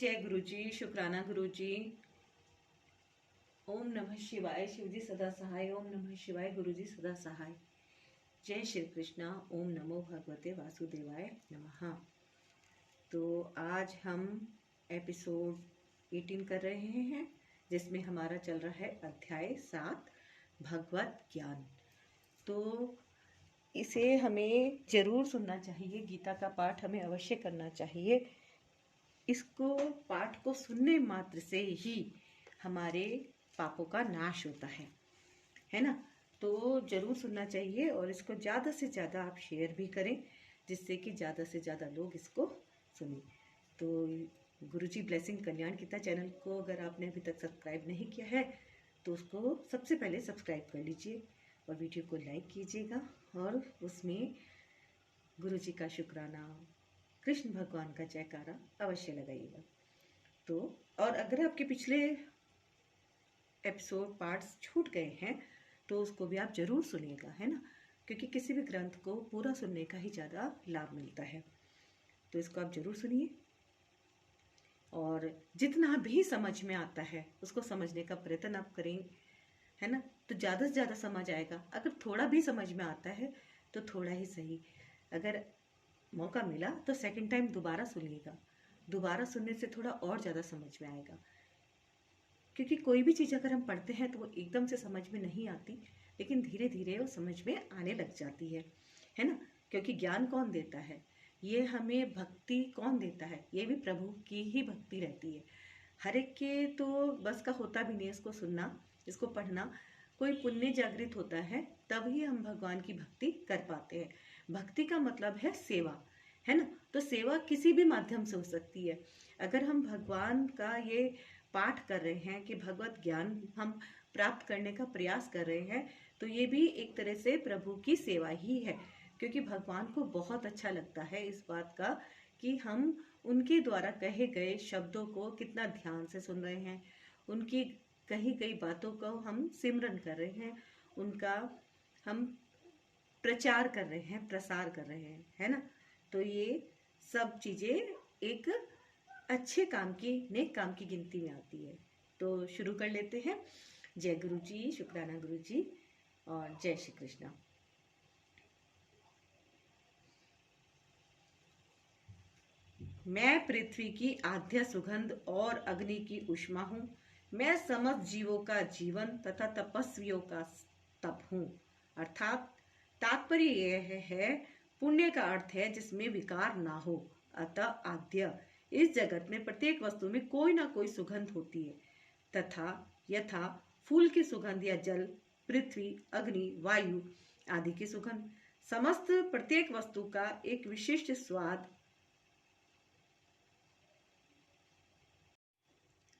जय गुरु जी, शुक्राना गुरु जी। ओम नमः शिवाय, शिव जी सदा सहाय। ओम नमः शिवाय, गुरु जी सदा सहाय। जय श्री कृष्णा। ओम नमो भगवते वासुदेवाय नमः। तो आज हम एपिसोड 18 कर रहे हैं, जिसमें हमारा चल रहा है अध्याय 7 भगवत ज्ञान। तो इसे हमें जरूर सुनना चाहिए, गीता का पाठ हमें अवश्य करना चाहिए। इसको पाठ को सुनने मात्र से ही हमारे पापों का नाश होता है ना। तो जरूर सुनना चाहिए और इसको ज़्यादा से ज़्यादा आप शेयर भी करें, जिससे कि ज़्यादा से ज़्यादा लोग इसको सुनें। तो गुरुजी ब्लेसिंग कल्याण गीता चैनल को अगर आपने अभी तक सब्सक्राइब नहीं किया है तो उसको सबसे पहले सब्सक्राइब कर लीजिए और वीडियो को लाइक कीजिएगा और उसमें गुरुजी का शुक्राना, कृष्ण भगवान का जयकारा अवश्य लगाइएगा। तो और अगर आपके पिछले एपिसोड पार्ट्स छूट गए हैं तो उसको भी आप जरूर सुनिएगा, है ना, क्योंकि किसी भी ग्रंथ को पूरा सुनने का ही ज़्यादा लाभ मिलता है। तो इसको आप जरूर सुनिए और जितना भी समझ में आता है उसको समझने का प्रयत्न आप करें, है ना, तो ज़्यादा से ज़्यादा समझ आएगा। अगर थोड़ा भी समझ में आता है तो थोड़ा ही सही, अगर मौका मिला तो सेकंड टाइम दोबारा सुनिएगा। दोबारा सुनने से थोड़ा और ज़्यादा समझ में आएगा, क्योंकि कोई भी चीज़ अगर हम पढ़ते हैं तो वो एकदम से समझ में नहीं आती, लेकिन धीरे धीरे वो समझ में आने लग जाती है ना। क्योंकि ज्ञान कौन देता है, ये हमें भक्ति कौन देता है, ये भी प्रभु की ही भक्ति रहती है। हर एक के तो बस का होता भी नहीं इसको सुनना, इसको पढ़ना। कोई पुण्य जागृत होता है तभी हम भगवान की भक्ति कर पाते हैं। भक्ति का मतलब है सेवा, है ना। तो सेवा किसी भी माध्यम से हो सकती है। अगर हम भगवान का ये पाठ कर रहे हैं कि भगवत ज्ञान हम प्राप्त करने का प्रयास कर रहे हैं, तो ये भी एक तरह से प्रभु की सेवा ही है। क्योंकि भगवान को बहुत अच्छा लगता है इस बात का कि हम उनके द्वारा कहे गए शब्दों को कितना ध्यान से सुन रहे हैं, उनकी कही गई बातों को हम सिमरन कर रहे हैं, उनका हम प्रचार कर रहे हैं, प्रसार कर रहे हैं, है ना। तो ये सब चीजें एक अच्छे काम की, नेक काम की गिनती में आती है। तो शुरू कर लेते हैं। जय गुरु जी, शुक्राना गुरु जी और जय श्री कृष्णा। मैं पृथ्वी की आद्य सुगंध और अग्नि की उष्मा हूँ। मैं समस्त जीवों का जीवन तथा तपस्वियों का तप हूँ। अर्थात तात्पर्य यह है, पुण्य का अर्थ है जिसमें विकार ना हो। अतः आद्य, इस जगत में प्रत्येक वस्तु में कोई ना कोई सुगंध होती है, तथा यथा फूल की सुगंध या जल, पृथ्वी, अग्नि, वायु आदि की सुगंध, समस्त प्रत्येक वस्तु का एक विशिष्ट स्वाद।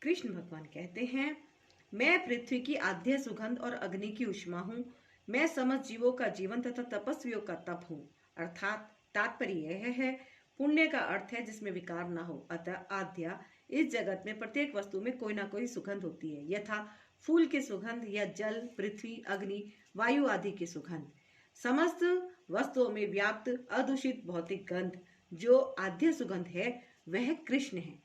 कृष्ण भगवान कहते हैं, मैं पृथ्वी की आद्य सुगंध और अग्नि की उष्मा हूँ। मैं समस्त जीवों का जीवन तथा तपस्वियों का तप हूँ। अर्थात तात्पर्य यह है, पुण्य का अर्थ है जिसमें विकार ना हो। अतः आद्या, इस जगत में प्रत्येक वस्तु में कोई ना कोई सुगंध होती है, यथा फूल की सुगंध या जल, पृथ्वी, अग्नि, वायु आदि की सुगंध। समस्त वस्तुओं में व्याप्त अदूषित भौतिक गंध जो आद्य सुगंध है वह कृष्ण है।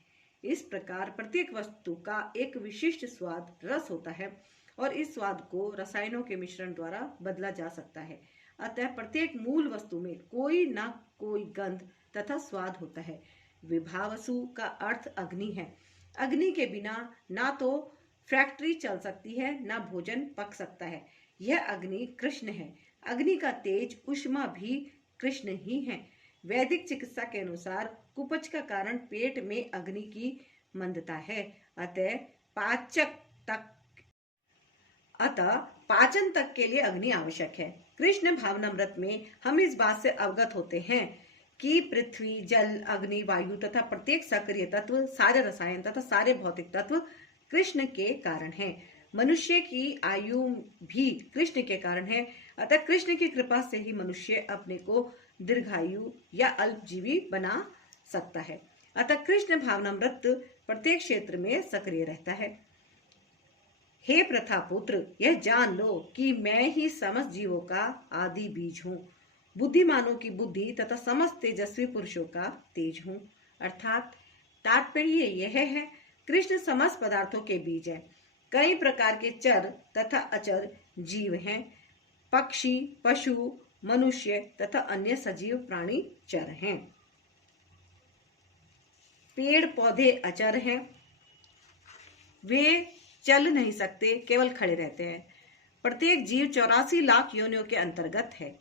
इस प्रकार प्रत्येक वस्तु का एक विशिष्ट स्वाद, रस होता है और इस स्वाद को रसायनों के मिश्रण द्वारा बदला जा सकता है। अतः प्रत्येक मूल वस्तु में कोई न कोई गंध तथा स्वाद होता है। विभावसु का अर्थ अग्नि है। अग्नि के बिना ना तो फैक्ट्री चल सकती है, ना भोजन पक सकता है। यह अग्नि कृष्ण है। अग्नि का तेज, उष्मा भी कृष्ण ही है। वैदिक चिकित्सा के अनुसार कुपच का कारण पेट में अग्नि की मंदता है। अतः पाचन तक के लिए अग्नि आवश्यक है। कृष्ण भावनामृत में हम इस बात से अवगत होते हैं कि पृथ्वी, जल, अग्नि, वायु तथा प्रत्येक सक्रिय तत्व, सारे रसायन तथा सारे भौतिक तत्व कृष्ण के कारण हैं। मनुष्य की आयु भी कृष्ण के कारण है। अतः कृष्ण की कृपा से ही मनुष्य अपने को दीर्घायु या अल्पजीवी बना सकता है। अतः कृष्ण भावनामृत प्रत्येक क्षेत्र में सक्रिय रहता है। हे प्रथा पुत्र, यह जान लो कि मैं ही समस्त जीवों का आदि बीज हूँ, बुद्धिमानों की बुद्धि तथा समस्त तेजस्वी पुरुषों का तेज हूँ। अर्थात तात्पर्य यह है, कृष्ण समस्त पदार्थों के बीज है। कई प्रकार के चर तथा अचर जीव हैं। पक्षी, पशु, मनुष्य तथा अन्य सजीव प्राणी चर हैं। पेड़ पौधे अचर हैं, वे चल नहीं सकते, केवल खड़े रहते हैं। प्रत्येक जीव 84 लाख योनियों के अंतर्गत है,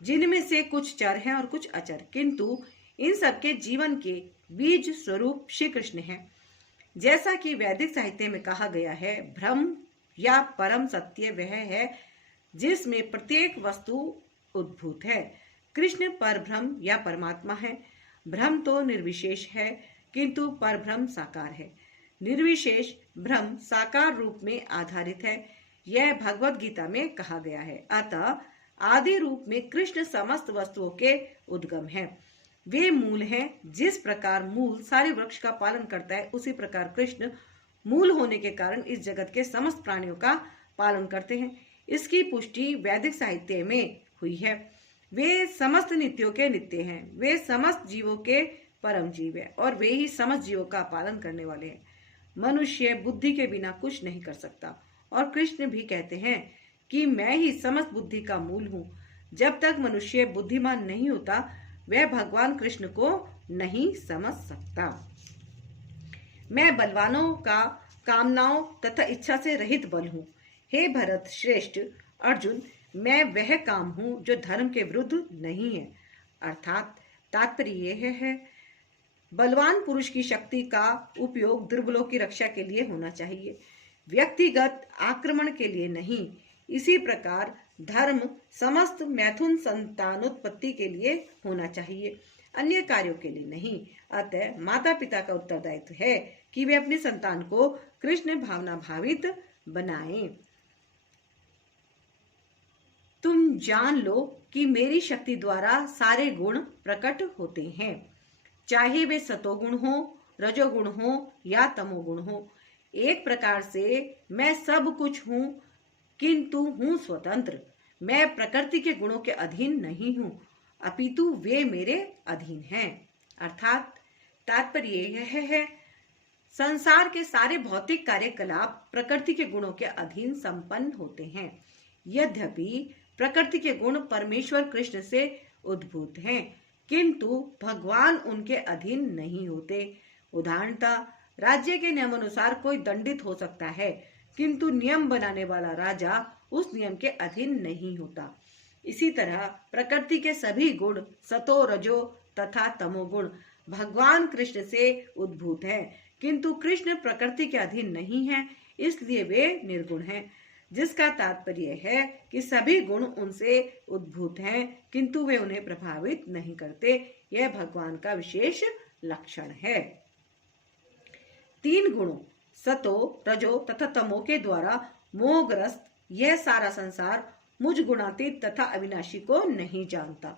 जिनमें से कुछ चर हैं और कुछ अचर, किंतु इन सबके जीवन के बीज स्वरूप श्री कृष्ण है। जैसा कि वैदिक साहित्य में कहा गया है, ब्रह्म या परम सत्य वह है जिसमें प्रत्येक वस्तु उद्भूत है। कृष्ण परब्रह्म या परमात्मा है। ब्रह्म तो निर्विशेष है, किंतु परब्रह्म साकार है। निर्विशेष ब्रह्म साकार रूप में आधारित है, यह भगवत गीता में कहा गया है। अतः आदि रूप में कृष्ण समस्त वस्तुओं के उद्गम है। वे मूल हैं। जिस प्रकार मूल सारे वृक्ष का पालन करता है, उसी प्रकार कृष्ण मूल होने के कारण इस जगत के समस्त प्राणियों का पालन करते हैं। इसकी पुष्टि वैदिक साहित्य में हुई है। वे समस्त नित्यों के नित्य हैं। वे समस्त जीवों के परम जीव है और वे ही समस्त जीवों का पालन करने वाले हैं। मनुष्य बुद्धि के बिना कुछ नहीं कर सकता, और कृष्ण भी कहते हैं कि मैं ही समस्त बुद्धि का मूल हूँ। जब तक मनुष्य बुद्धिमान नहीं होता, वह भगवान कृष्ण को नहीं समझ सकता। मैं बलवानों का कामनाओं तथा इच्छा से रहित बल हूँ। हे भरत श्रेष्ठ अर्जुन, मैं वह काम हूँ जो धर्म के विरुद्ध नहीं है। अर्थात तात्पर्य यह है, बलवान पुरुष की शक्ति का उपयोग दुर्बलों की रक्षा के लिए होना चाहिए, व्यक्तिगत आक्रमण के लिए नहीं। इसी प्रकार धर्म समस्त मैथुन संतानोत्पत्ति के लिए होना चाहिए, अन्य कार्यों के लिए नहीं। अतः माता पिता का उत्तरदायित्व है कि वे अपनी संतान को कृष्ण भावना भावित बनाएं। तुम जान लो कि मेरी शक्ति द्वारा सारे गुण प्रकट होते हैं, चाहे वे सतोगुण हो, रजोगुण हो या तमोगुण हो। एक प्रकार से मैं सब कुछ हूँ, किंतु हूँ स्वतंत्र। मैं प्रकृति के गुणों के अधीन नहीं हूँ, अपितु वे मेरे अधीन हैं। अर्थात तात्पर्य यह है, संसार के सारे भौतिक कार्यकलाप प्रकृति के गुणों के अधीन संपन्न होते हैं। यद्यपि प्रकृति के गुण परमेश्वर कृष्ण से उद्भूत हैं, किंतु भगवान उनके अधीन नहीं होते। उदाहरणतः राज्य के नियमानुसार कोई दंडित हो सकता है, किंतु नियम बनाने वाला राजा उस नियम के अधीन नहीं होता। इसी तरह प्रकृति के सभी गुण सतो रजो तथा तमोगुण भगवान कृष्ण से उद्भूत हैं, किंतु कृष्ण प्रकृति के अधीन नहीं है, इसलिए वे निर्गुण हैं। जिसका तात्पर्य है कि सभी गुण उनसे उद्भूत हैं, किंतु वे उन्हें प्रभावित नहीं करते। यह भगवान का विशेष लक्षण है। तीन गुणों सतो, रजो तथा तमो के द्वारा मोहग्रस्त यह सारा संसार मुझ गुणातीत तथा अविनाशी को नहीं जानता।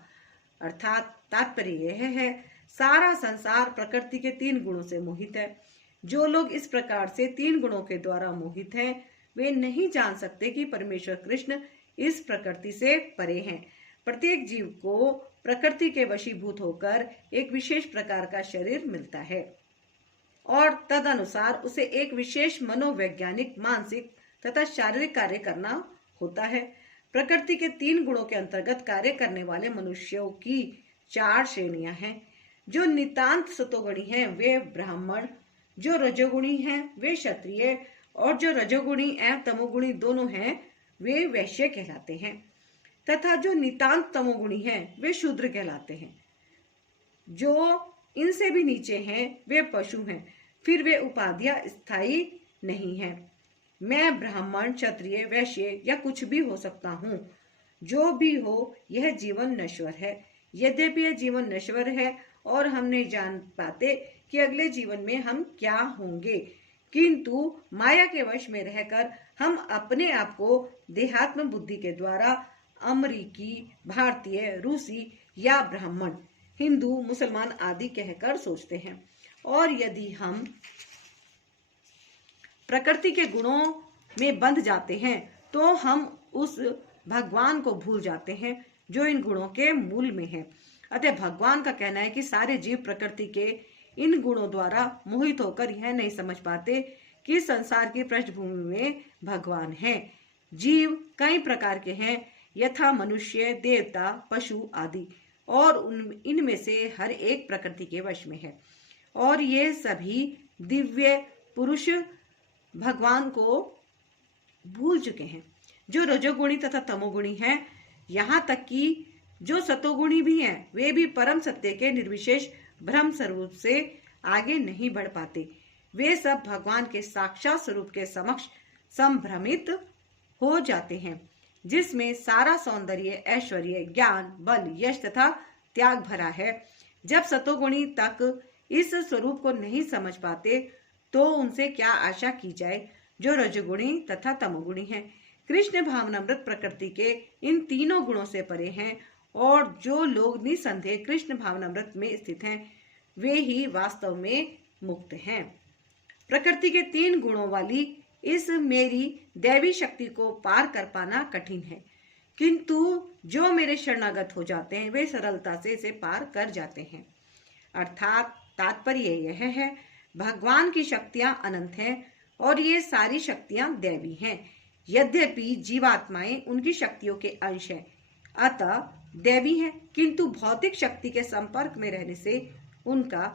अर्थात तात्पर्य यह है, सारा संसार प्रकृति के तीन गुणों से मोहित है। जो लोग इस प्रकार से तीन गुणों के द्वारा मोहित हैं, वे नहीं जान सकते कि परमेश्वर कृष्ण इस प्रकृति से परे हैं। प्रत्येक जीव को प्रकृति के वशीभूत होकर एक विशेष प्रकार का शरीर मिलता है और तदनुसार उसे एक विशेष मनोवैज्ञानिक, मानसिक तथा शारीरिक कार्य करना होता है। प्रकृति के तीन गुणों के अंतर्गत कार्य करने वाले मनुष्यों की चार श्रेणियां हैं। जो नितांत सतोगुणी हैं वे ब्राह्मण, जो रजोगुणी हैं वे क्षत्रिय, और जो रजोगुणी एवं तमोगुणी दोनों हैं वे वैश्य कहलाते हैं, तथा जो नितांत तमोगुणी हैं वे शूद्र कहलाते हैं। जो इनसे भी नीचे हैं वे पशु हैं, फिर वे उपाधियां स्थायी नहीं हैं। मैं ब्राह्मण, क्षत्रिय, वैश्य या कुछ भी हो सकता हूँ। जो भी हो, यह जीवन नश्वर है। यद्यपि यह जीवन नश्वर है और हम नहीं जान पाते कि अगले जीवन में हम क्या होंगे, किंतु माया के वश में रहकर हम अपने आप को देहात्म बुद्धि के द्वारा अमरीकी, भारतीय, रूसी या ब्राह्मण, हिंदू, मुसलमान आदि कहकर सोचते हैं। और यदि हम प्रकृति के गुणों में बंध जाते हैं तो हम उस भगवान को भूल जाते हैं जो इन गुणों के मूल में है। अतः भगवान का कहना है कि सारे जीव प्रकृति के इन गुणों द्वारा मोहित होकर यह नहीं समझ पाते कि संसार की पृष्ठभूमि में भगवान है। जीव कई प्रकार के हैं, यथा मनुष्य, देवता, पशु आदि, और इनमें से हर एक प्रकृति के वश में है, और ये सभी दिव्य पुरुष भगवान को भूल चुके हैं, जो रजोगुणी तथा तमोगुणी हैं। यहाँ तक कि जो सतोगुणी भी हैं, वे भी परम सत्य के निर्विशेष ब्रह्म स्वरूप से आगे नहीं बढ़ पाते। वे सब भगवान के साक्षात स्वरूप के समक्ष संभ्रमित हो जाते हैं, जिसमें सारा सौंदर्य, ऐश्वर्य, ज्ञान, बल, यश तथा त्याग भरा है। जब सतोगुणी तक इस स्वरूप को नहीं समझ पाते, तो उनसे क्या आशा की जाए जो रजोगुणी तथा तमोगुणी हैं। कृष्ण भावनामृत प्रकृति के इन तीनों गुणों से परे हैं, और जो लोग निसंदेह कृष्ण भावनामृत में स्थित हैं, वे ही वास्तव में मुक्त हैं। प्रकृति के 3 गुणों वाली इस मेरी दैवी शक्ति को पार कर पाना कठिन है, किंतु जो मेरे शरणागत हो जाते हैं, वे सरलता से इसे पार कर जाते हैं। अर्थात तात्पर्य यह है, भगवान की शक्तियां अनंत हैं, और ये सारी शक्तियां दैवी हैं। यद्यपि जीवात्माएं उनकी शक्तियों के अंश हैं, अतः दैवी हैं, किंतु भौतिक शक्ति के संपर्क में रहने से उनका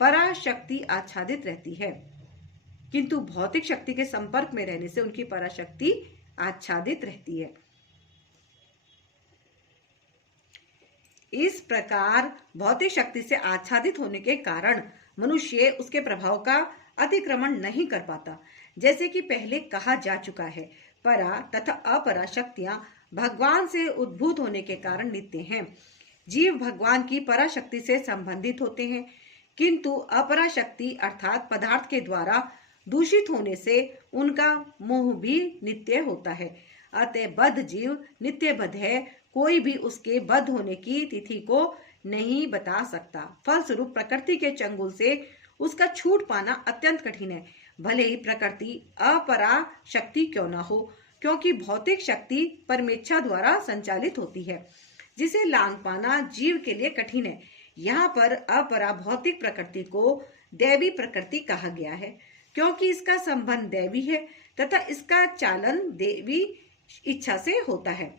पराशक्ति आच्छादित रहती है। इस प्रकार भौतिक शक्ति से आच्छादित होने के कारण मनुष्य उसके प्रभाव का अतिक्रमण नहीं कर पाता। जैसे कि पहले कहा जा चुका है, परा तथा अपरा शक्तियां भगवान से उद्भूत होने के कारण नित्य हैं। जीव भगवान की पराशक्ति से संबंधित होते हैं, किंतु अपरा शक्ति अर्थात पदार्थ के द्वारा दूषित होने से उनका मोह भी नित्य होता है। अतः बद्ध जीव नित्य बद्ध है, कोई भी उसके बद्ध होने की तिथि को नहीं बता सकता। फलस्वरूप प्रकृति के चंगुल से उसका छूट पाना अत्यंत कठिन है, भले ही प्रकृति अपरा शक्ति क्यों न हो, क्योंकि भौतिक शक्ति परमेच्छा द्वारा संचालित होती है, जिसे लांघ पाना जीव के लिए कठिन है। यहाँ पर अपरा भौतिक प्रकृति को दैवी प्रकृति कहा गया है, क्योंकि इसका संबंध दैवी है तथा इसका चालन देवी इच्छा से होता है।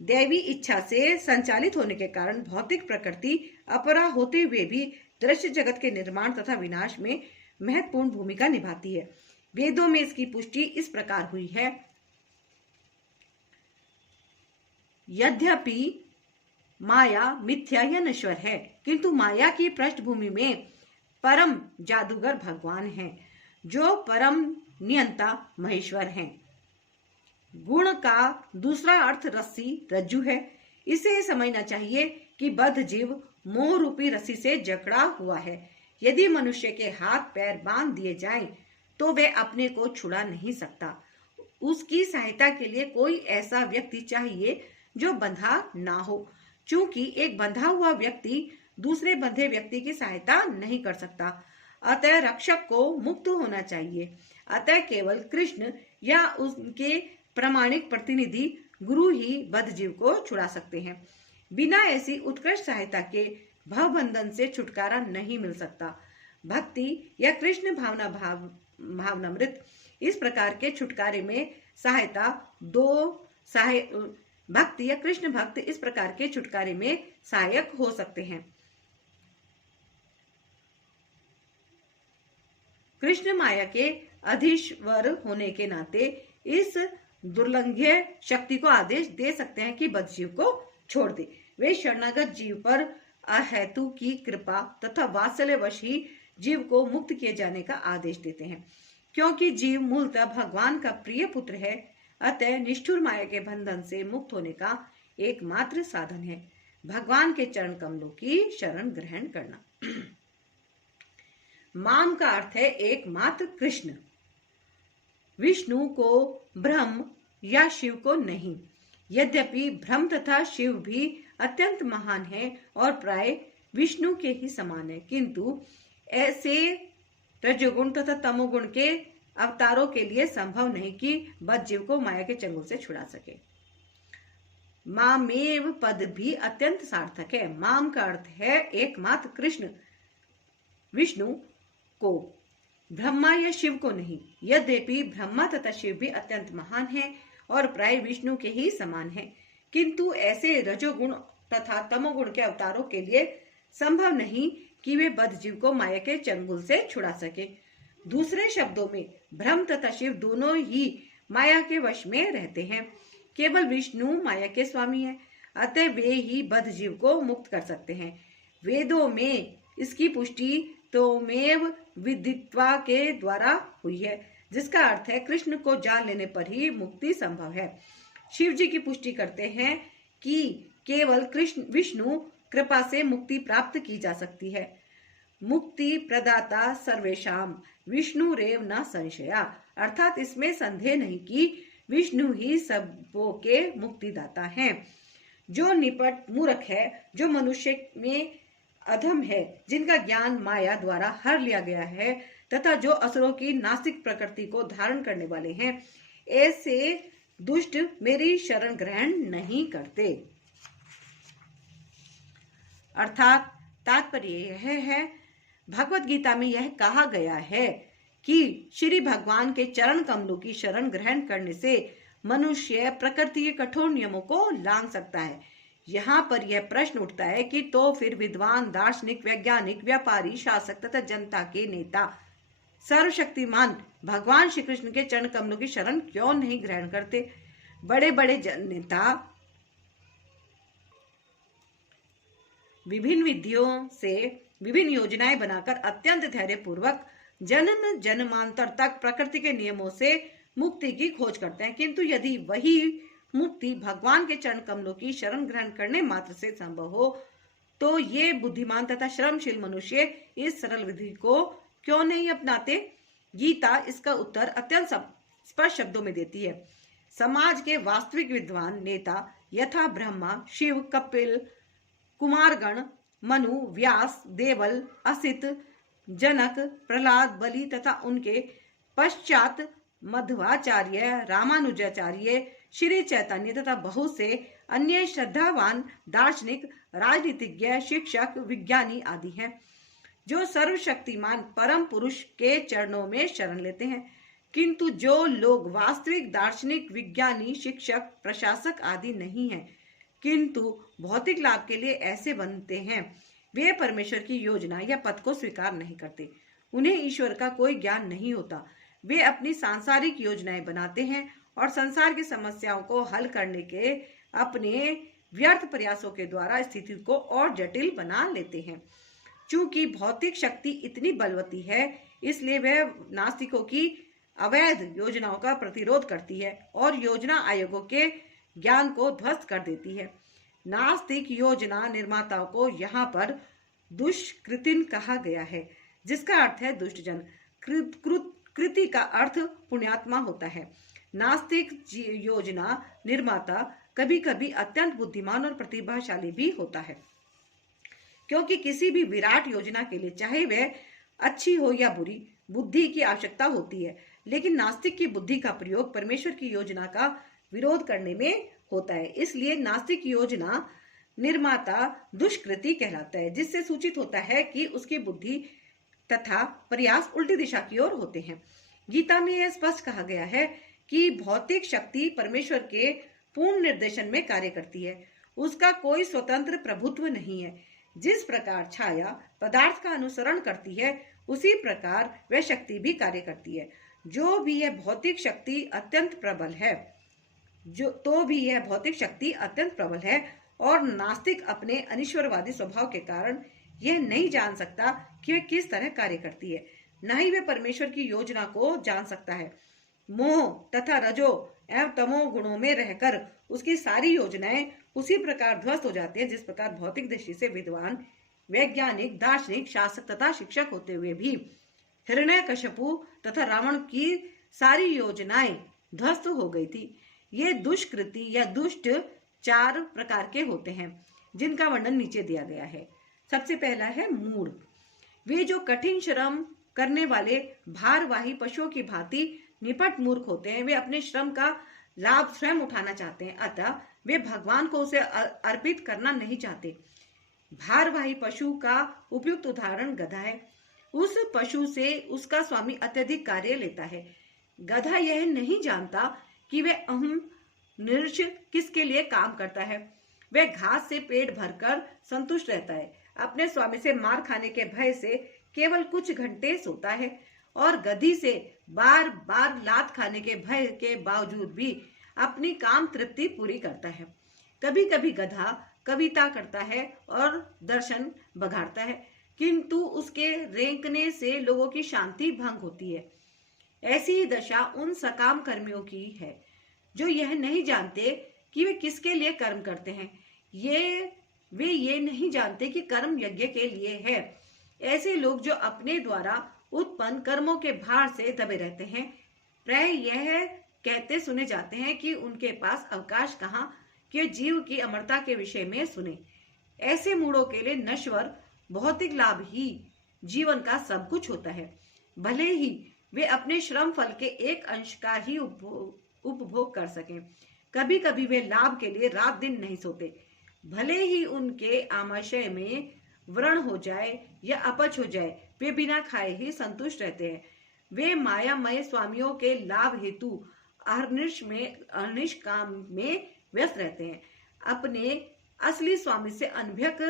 दैवी इच्छा से संचालित होने के कारण भौतिक प्रकृति अपरा होते हुए भी दृश्य जगत के निर्माण तथा विनाश में महत्वपूर्ण भूमिका निभाती है। वेदों में इसकी पुष्टि इस प्रकार हुई है, यद्यपि माया मिथ्या या नश्वर है, किंतु माया की पृष्ठभूमि में परम जादूगर भगवान हैं, जो परम नियंता महेश्वर हैं। गुण का दूसरा अर्थ रस्सी रज्जु है। इसे समझना चाहिए कि बद्ध जीव मोह रूपी रस्सी से जकड़ा हुआ है। यदि मनुष्य के हाथ पैर बांध दिए जाएं, तो वह अपने को छुड़ा नहीं सकता। उसकी सहायता के लिए कोई ऐसा व्यक्ति चाहिए जो बंधा ना हो, चूंकि एक बंधा हुआ व्यक्ति दूसरे बंधे व्यक्ति की सहायता नहीं कर सकता। अतः रक्षक को मुक्त होना चाहिए। अतः केवल कृष्ण या उनके प्रामाणिक प्रतिनिधि गुरु ही बद्ध जीव को छुड़ा सकते हैं। बिना ऐसी उत्कृष्ट सहायता के भवबंधन से छुटकारा नहीं मिल सकता। भक्ति या कृष्ण भावनामृत इस प्रकार के छुटकारे में सहायता भक्ति या कृष्ण भक्त इस प्रकार के छुटकारे में सहायक हो सकते हैं। कृष्ण माया के अधीश्वर होने के नाते इस दुर्लंघ्य शक्ति को आदेश दे सकते हैं कि बद्ध जीव को छोड़ दे। वे शरणागत जीव पर अहेतु की कृपा तथा वात्सल्यवश ही जीव को मुक्त किए जाने का आदेश देते हैं, क्योंकि जीव मूलतः भगवान का प्रिय पुत्र है। अतः निष्ठुर माया के बंधन से मुक्त होने का एकमात्र साधन है भगवान के चरण कमलों की शरण ग्रहण करना। माम का अर्थ है एकमात्र कृष्ण, विष्णु को, ब्रह्म या शिव को नहीं। यद्यपि ब्रह्म तथा शिव भी अत्यंत महान है और प्राय विष्णु के ही समान है, किंतु ऐसे रजोगुण तथा तमोगुण के अवतारों के लिए संभव नहीं कि बद्ध जीव को माया के चंगुल से छुड़ा सके। मामेव पद भी अत्यंत सार्थक है। माम का अर्थ है एकमात्र कृष्ण, विष्णु को, ब्रह्मा या शिव को नहीं। यद्यपि ब्रह्मा तथा शिव भी अत्यंत महान हैं और प्राय विष्णु के ही समान हैं, किंतु ऐसे रजोगुण तथा तमोगुण के अवतारों के लिए संभव नहीं कि वे बद्ध जीव को माया के चंगुल से छुड़ा सके। दूसरे शब्दों में ब्रह्म तथा शिव दोनों ही माया के वश में रहते हैं। केवल विष्णु माया के स्वामी है, अतः वे ही बद्ध जीव को मुक्त कर सकते हैं। वेदों में इसकी पुष्टि तोमेव विदित्वा के द्वारा हुई है, जिसका अर्थ है कृष्ण को जान लेने पर ही मुक्ति संभव है। शिव जी की पुष्टि करते हैं कि केवल कृष्ण विष्णु कृपा से मुक्ति प्राप्त की जा सकती है। मुक्ति प्रदाता सर्वेशाम विष्णुरेव न संशया, अर्थात इसमें संदेह नहीं कि विष्णु ही सबों के मुक्तिदाता हैं। जो निपट मूर्ख है, जो मनुष्य में अधम है, जिनका ज्ञान माया द्वारा हर लिया गया है, तथा जो असुरों की नास्तिक प्रकृति को धारण करने वाले हैं, ऐसे दुष्ट मेरी शरण ग्रहण नहीं करते। अर्थात तात्पर्य यह है, भगवत गीता में यह कहा गया है कि श्री भगवान के चरण कमलों की शरण ग्रहण करने से मनुष्य प्रकृति के कठोर नियमों को लांघ सकता है। यहाँ पर यह प्रश्न उठता है कि तो फिर विद्वान, दार्शनिक, वैज्ञानिक, व्यापारी, शासक तथा जनता के नेता सर्वशक्तिमान भगवान श्री कृष्ण के चरण कमलों की शरण क्यों नहीं ग्रहण करते? बड़े बड़े नेता विभिन्न विधियों से विभिन्न योजनाएं बनाकर अत्यंत धैर्य पूर्वक जन्म जन्मांतर तक प्रकृति के नियमों से मुक्ति की खोज करते हैं, किंतु यदि वही मुक्ति भगवान के चरण कमलों की शरण ग्रहण करने मात्र से संभव हो, तो ये बुद्धिमान तथा श्रमशील मनुष्य इस सरल विधि को क्यों नहीं अपनाते? गीता इसका उत्तर अत्यंत स्पष्ट शब्दों में देती है। समाज के वास्तविक विद्वान नेता यथा ब्रह्मा, शिव, कपिल, कुमारगण, मनु, व्यास, देवल, असित, जनक, प्रहलाद, बलि तथा उनके पश्चात मध्वाचार्य, रामानुजाचार्य, श्री चैतन्य तथा बहुत से अन्य श्रद्धावान दार्शनिक, राजनीतिज्ञ, शिक्षक, विज्ञानी आदि हैं, जो सर्वशक्तिमान परम पुरुष के चरणों में शरण लेते हैं। किंतु जो लोग वास्तविक दार्शनिक, विज्ञानी, शिक्षक, प्रशासक आदि नहीं हैं, किंतु भौतिक लाभ के लिए ऐसे बनते हैं, वे परमेश्वर की योजना या पथ को स्वीकार नहीं करते। उन्हें ईश्वर का कोई ज्ञान नहीं होता। वे अपनी सांसारिक योजनाएं बनाते हैं और संसार की समस्याओं को हल करने के अपने व्यर्थ प्रयासों के द्वारा स्थिति को और जटिल बना लेते हैं। चूंकि भौतिक शक्ति इतनी बलवती है, इसलिए वह नास्तिकों की अवैध योजनाओं का प्रतिरोध करती है और योजना आयोगों के ज्ञान को ध्वस्त कर देती है। नास्तिक योजना निर्माताओं को यहाँ पर दुष्कृतिन कहा गया है, जिसका अर्थ है दुष्टजन। कृति का अर्थ पुण्यात्मा होता है। नास्तिक योजना निर्माता कभी कभी अत्यंत बुद्धिमान और प्रतिभाशाली भी होता है, क्योंकि किसी भी विराट योजना के लिए, चाहे वह अच्छी हो या बुरी, बुद्धि की आवश्यकता होती है। लेकिन नास्तिक की बुद्धि का प्रयोग परमेश्वर की योजना का विरोध करने में होता है। इसलिए नास्तिक योजना निर्माता दुष्कृति कहलाता है, जिससे सूचित होता है कि उसकी बुद्धि तथा प्रयास उल्टी दिशा की ओर होते हैं। गीता में यह स्पष्ट कहा गया है कि भौतिक शक्ति परमेश्वर के पूर्ण निर्देशन में कार्य करती है। उसका कोई स्वतंत्र प्रभुत्व नहीं है। जिस प्रकार छाया पदार्थ का अनुसरण करती है, उसी प्रकार वह शक्ति भी कार्य करती है। जो भी यह भौतिक शक्ति अत्यंत प्रबल है, और नास्तिक अपने अनिश्वरवादी स्वभाव के कारण यह नहीं जान सकता कि वह किस तरह कार्य करती है, न ही वह परमेश्वर की योजना को जान सकता है। मोह तथा रजो एवं तमो गुणों में रहकर उसकी सारी योजनाएं उसी प्रकार ध्वस्त हो जाती है, जिस प्रकार भौतिक दृष्टि से विद्वान, वैज्ञानिक, दार्शनिक, शासक तथा शिक्षक होते हुए भी हिरण्यकशिपु तथा रावण की सारी योजनाएं ध्वस्त हो गई थी। ये दुष्कृति या दुष्ट 4 प्रकार के होते हैं, जिनका वर्णन नीचे दिया गया है। सबसे पहला है मूढ़। वे जो कठिन श्रम करने वाले भारवाही पशुओं की भांति निपट मूर्ख होते हैं। वे अपने श्रम का लाभ स्वयं उठाना चाहते हैं, अतः वे भगवान को उसे अर्पित करना नहीं चाहते। भारवाही पशु का उपयुक्त उदाहरण गधा है। उस पशु से उसका स्वामी अत्यधिक कार्य लेता है। गधा यह नहीं जानता कि वह अहम निर्ष किसके लिए काम करता है। वह घास से पेट भरकर संतुष्ट रहता है। अपने स्वामी से मार खाने के भय से केवल कुछ घंटे सोता है और गधी से बार बार लात खाने के भय के बावजूद भी अपनी काम तृप्ति पूरी करता है। कभी कभी गधा कविता करता है और दर्शन बघाड़ता है, किंतु उसके रेंकने से लोगों की शांति भंग होती है। ऐसी ही दशा उन सकाम कर्मियों की है जो यह नहीं जानते कि वे किसके लिए कर्म करते हैं। वे ये नहीं जानते कि कर्म यज्ञ के लिए है। ऐसे लोग जो अपने द्वारा उत्पन्न कर्मों के भार से दबे रहते हैं, प्राय यह कहते सुने जाते हैं कि उनके पास अवकाश कहाँ कि जीव की अमरता के विषय में सुने। ऐसे मूढ़ों के लिए नश्वर भौतिक लाभ ही जीवन का सब कुछ होता है, भले ही वे अपने श्रम फल के एक अंश का ही उपभोग कर सकें। कभी कभी वे लाभ के लिए रात दिन नहीं सोते, भले ही उनके आमाशय में व्रण हो जाए या अपच हो जाए, वे बिना खाए ही संतुष्ट रहते हैं। वे मायामय स्वामियों के लाभ हेतु अहर्निश काम में व्यस्त रहते हैं। अपने असली स्वामी से अनभ्यक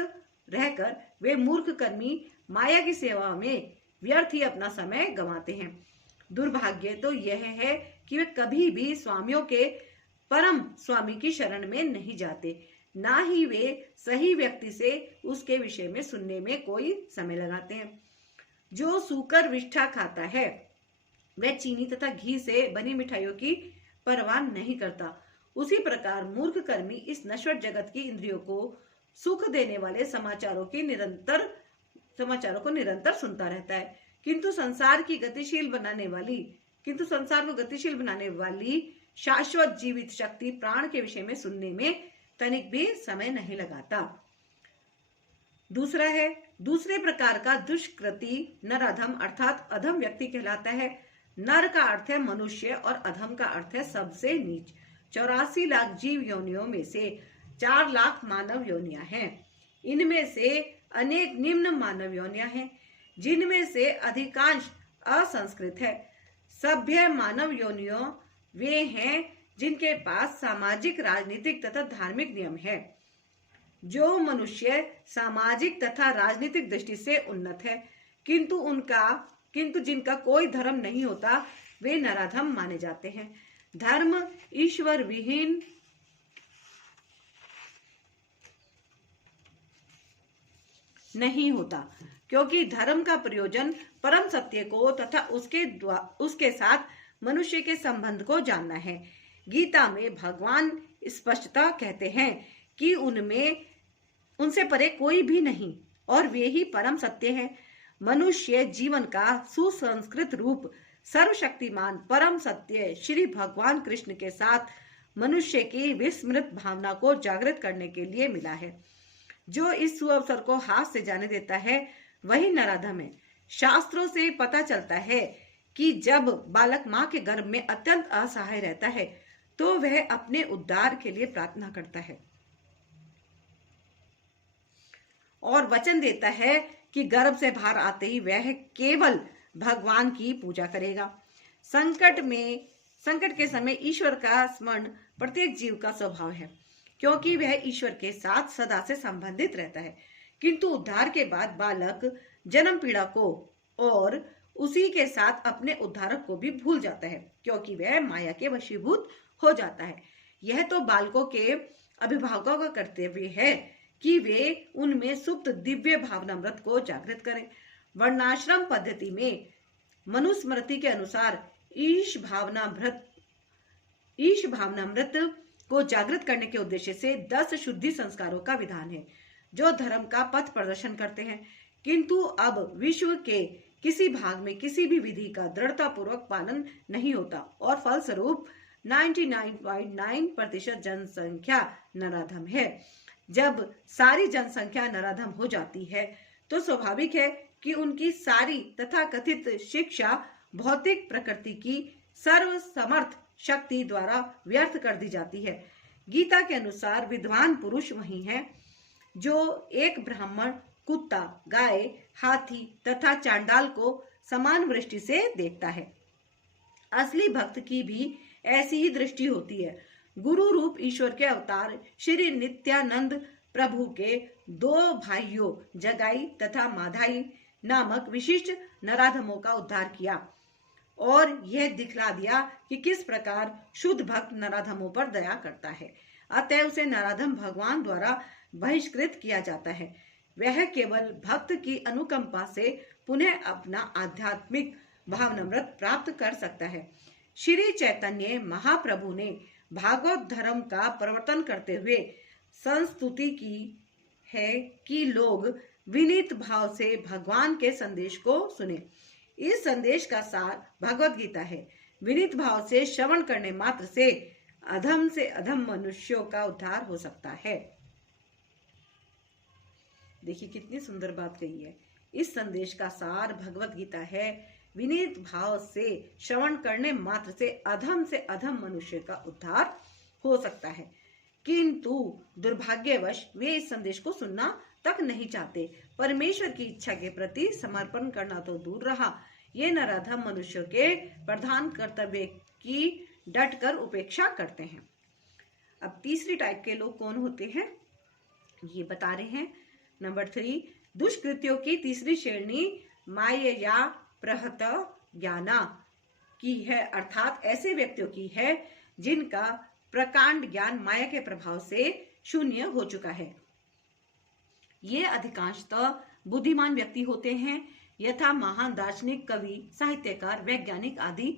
रहकर वे मूर्ख कर्मी माया की सेवा में व्यर्थ ही अपना समय गंवाते हैं। दुर्भाग्य तो यह है कि वे कभी भी स्वामियों के परम स्वामी की शरण में नहीं जाते, ना ही वे सही व्यक्ति से उसके विषय में सुनने में कोई समय लगाते हैं। जो सूकर विष्ठा खाता है वह चीनी तथा घी से बनी मिठाइयों की परवाह नहीं करता। उसी प्रकार मूर्ख कर्मी इस नश्वर जगत की इंद्रियों को सुख देने वाले समाचारों को निरंतर सुनता रहता है, किंतु संसार को गतिशील बनाने वाली शाश्वत जीवित शक्ति प्राण के विषय में सुनने में तनिक भी समय नहीं लगाता। दूसरे प्रकार का दुष्कृति नराधम अर्थात अधम व्यक्ति कहलाता है। नर का अर्थ है मनुष्य और अधम का अर्थ है सबसे नीच। 84 लाख जीव योनियों में से 4 लाख मानव योनियां हैं। इनमें से अनेक निम्न मानव योनियां हैं, जिनमें से अधिकांश असंस्कृत है। सभ्य मानव योनियों वे हैं जिनके पास सामाजिक, राजनीतिक तथा धार्मिक नियम है। जो मनुष्य सामाजिक तथा राजनीतिक दृष्टि से उन्नत है, किंतु जिनका कोई धर्म नहीं होता, वे नराधम माने जाते हैं। धर्म ईश्वर विहीन नहीं होता, क्योंकि धर्म का प्रयोजन परम सत्य को तथा उसके साथ मनुष्य के संबंध को जानना है। गीता में भगवान स्पष्टता कहते हैं कि उनसे परे कोई भी नहीं और वे ही परम सत्य है। मनुष्य जीवन का सुसंस्कृत रूप सर्वशक्तिमान परम सत्य श्री भगवान कृष्ण के साथ मनुष्य की विस्मृत भावना को जागृत करने के लिए मिला है। जो इस सुअवसर को हाथ से जाने देता है वही नराधम है। शास्त्रों से पता चलता है कि जब बालक मां के गर्भ में अत्यंत असहाय रहता है तो वह अपने उद्धार के लिए प्रार्थना करता है और वचन देता है कि गर्भ से बाहर आते ही वह केवल भगवान की पूजा करेगा। संकट के समय ईश्वर का स्मरण प्रत्येक जीव का स्वभाव है, क्योंकि वह ईश्वर के साथ सदा से संबंधित रहता है। किंतु उद्धार के बाद बालक जन्म पीड़ा को और उसी के साथ अपने उद्धारक को भी भूल जाता है, क्योंकि वह माया के वशीभूत हो जाता है। यह तो बालकों के अभिभावकों का कर्तव्य है कि वे उनमें सुप्त दिव्य भावनामृत को जागृत करें। वर्णाश्रम पद्धति में मनुस्मृति के अनुसार ईश भावनामृत को जागृत करने के उद्देश्य से 10 शुद्धि संस्कारों का विधान है, जो धर्म का पथ प्रदर्शन करते हैं। किंतु अब विश्व के किसी भाग में किसी भी विधि का दृढ़ता पूर्वक पालन नहीं होता और फलस्वरूप 99.9% जनसंख्या नराधम है। जब सारी जनसंख्या नराधम हो जाती है तो स्वाभाविक है कि उनकी सारी तथा कथित शिक्षा भौतिक प्रकृति की सर्वसमर्थ शक्ति द्वारा व्यर्थ कर दी जाती है। गीता के अनुसार विद्वान पुरुष वही है जो एक ब्राह्मण कुत्ता, गाय, हाथी तथा चांडाल को समान दृष्टि से देखता है। असली भक्त की भी ऐसी ही दृष्टि होती है। गुरु रूप ईश्वर के अवतार श्री नित्यानंद प्रभु के 2 भाइयों जगाई तथा माधाई नामक विशिष्ट नराधमों का उद्धार किया और यह दिखला दिया कि किस प्रकार शुद्ध भक्त नराधमों पर दया करता है। अतः उसे नराधम भगवान द्वारा बहिष्कृत किया जाता है। वह केवल भक्त की अनुकंपा से पुनः अपना आध्यात्मिक भावनामृत प्राप्त कर सकता है। श्री चैतन्य महाप्रभु ने भागवत धर्म का प्रवर्तन करते हुए संस्तुति की है कि लोग विनीत भाव से भगवान के संदेश को सुने। इस संदेश का सार भगवत गीता है। विनीत भाव से श्रवण करने मात्र से अधम मनुष्यों का उद्धार हो सकता है। देखिए कितनी सुंदर बात कही है। इस संदेश का सार भगवत गीता है। विनीत भाव से श्रवण करने मात्र से अधम मनुष्य का उद्धार हो सकता है, किंतु दुर्भाग्यवश वे इस संदेश को सुनना तक नहीं चाहते। परमेश्वर की इच्छा के प्रति समर्पण करना तो दूर रहा, ये नराधम मनुष्यों के प्रधान कर्तव्य की डटकर उपेक्षा करते हैं। अब तीसरी टाइप के लोग कौन होते हैं ये बता रहे हैं। नंबर 3, दुष्कृत्यों की तीसरी श्रेणी माया प्रहत ज्ञाना की है, अर्थात ऐसे व्यक्तियों की है जिनका प्रकांड ज्ञान माया के प्रभाव से शून्य हो चुका है। ये अधिकांशतः बुद्धिमान व्यक्ति होते हैं, यथा महान दार्शनिक, कवि, साहित्यकार, वैज्ञानिक आदि,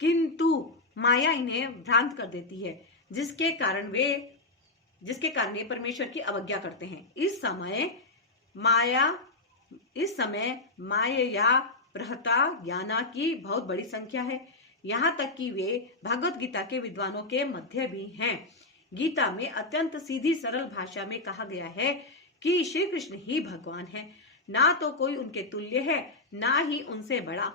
किंतु माया इन्हें भ्रांत कर देती है, जिसके कारण वे परमेश्वर की अवज्ञा करते हैं। इस समय माया प्रहता ज्ञाना की बहुत बड़ी संख्या है, यहाँ तक कि वे भगवत गीता के विद्वानों के मध्य भी हैं। गीता में अत्यंत सीधी सरल भाषा में कहा गया है कि श्री कृष्ण ही भगवान है, ना तो कोई उनके तुल्य है, ना ही उनसे बड़ा।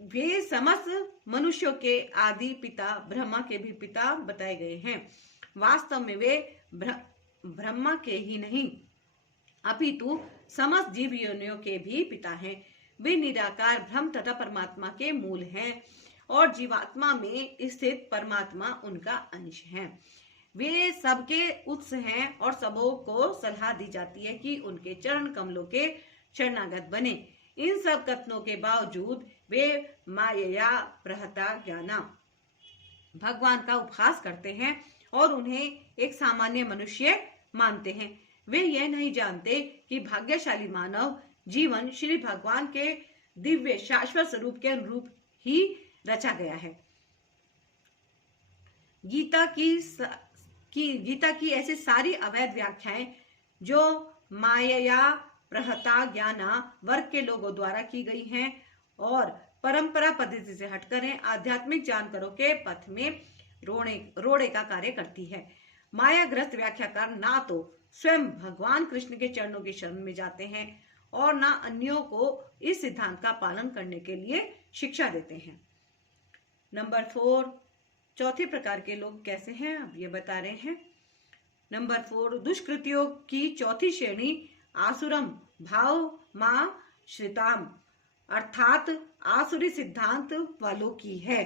वे समस्त मनुष्यों के आदि पिता, ब्रह्मा के भी पिता बताए गए हैं। वास्तव में वे ब्रह्मा के ही नहीं अपितु समस्त जीव योनियों के भी पिता हैं। वे निराकार ब्रह्म तथा परमात्मा के मूल हैं और जीवात्मा में स्थित परमात्मा उनका अंश है। वे सबके उत्स हैं और सबों को सलाह दी जाती है कि उनके चरण कमलों के शरणागत बने। इन सब कथनों के बावजूद वे माया प्रहता ज्ञाना भगवान का उपहास करते हैं और उन्हें एक सामान्य मनुष्य मानते हैं। वे यह नहीं जानते कि भाग्यशाली मानव जीवन श्री भगवान के दिव्य शाश्वत स्वरूप के अनुरूप ही रचा गया है। गीता की ऐसी सारी अवैध व्याख्याएं जो माया प्रहता ज्ञाना वर्ग के लोगों द्वारा की गई हैं और परंपरा पद्धति से हटकर हैं, आध्यात्मिक जानकारों के पथ में रोड़े का कार्य करती है। मायाग्रस्त व्याख्याकार ना तो स्वयं भगवान कृष्ण के चरणों की शरण में जाते हैं और ना अन्यों को इस सिद्धांत का पालन करने के लिए शिक्षा देते हैं। नंबर 4, चौथे प्रकार के लोग कैसे हैं अब ये बता रहे हैं। नंबर 4, दुष्कृतियों की चौथी श्रेणी आसुरम भाव मां श्रिताम, अर्थात आसुरी सिद्धांत वालों की है।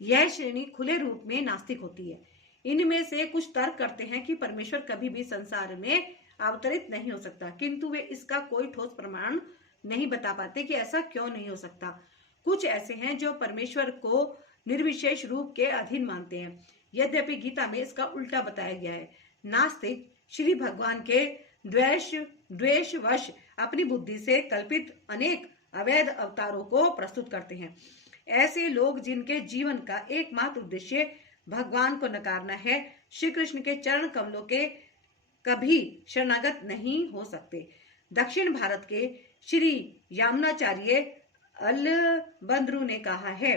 यह श्रेणी खुले रूप में नास्तिक होती है। इनमें से कुछ तर्क करते हैं कि परमेश्वर कभी भी संसार में अवतरित नहीं हो सकता, किंतु वे इसका कोई ठोस प्रमाण नहीं बता पाते कि ऐसा क्यों नहीं हो सकता। कुछ ऐसे हैं जो परमेश्वर को निर्विशेष रूप के अधीन मानते हैं, यद्यपि गीता में इसका उल्टा बताया गया है। नास्तिक श्री भगवान के द्वेषवश अपनी बुद्धि से कल्पित अनेक अवैध अवतारों को प्रस्तुत करते हैं। ऐसे लोग जिनके जीवन का एकमात्र उद्देश्य भगवान को नकारना है, श्री कृष्ण के चरण कमलों के कभी शरणागत नहीं हो सकते। दक्षिण भारत के श्री यामुनाचार्य अलबंद्रू ने कहा है,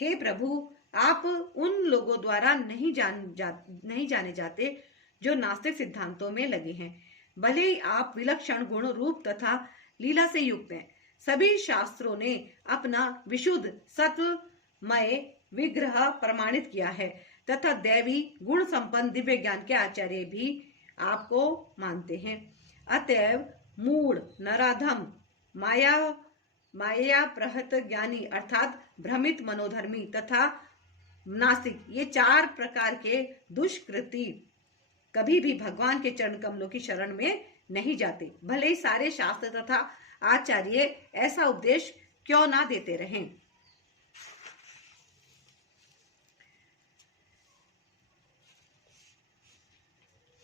हे प्रभु, आप उन लोगों द्वारा नहीं जाने जाते जो नास्तिक सिद्धांतों में लगे हैं। भले ही आप विलक्षण गुण, रूप तथा लीला से युक्त हैं। सभी शास्त्रों ने अपना विशुद्ध सत्वमय विग्रह प्रमाणित किया है तथा दैवी गुण संपन्न दिव्य ज्ञान के आचार्य भी आपको मानते हैं। अतएव मूढ़, नराधम, माया प्रहत ज्ञानी अर्थात भ्रमित मनोधर्मी तथा नास्तिक, ये 4 प्रकार के दुष्कृति कभी भी भगवान के चरण कमलों की शरण में नहीं जाते, भले ही सारे शास्त्र तथा आचार्य ऐसा उपदेश क्यों ना देते रहें।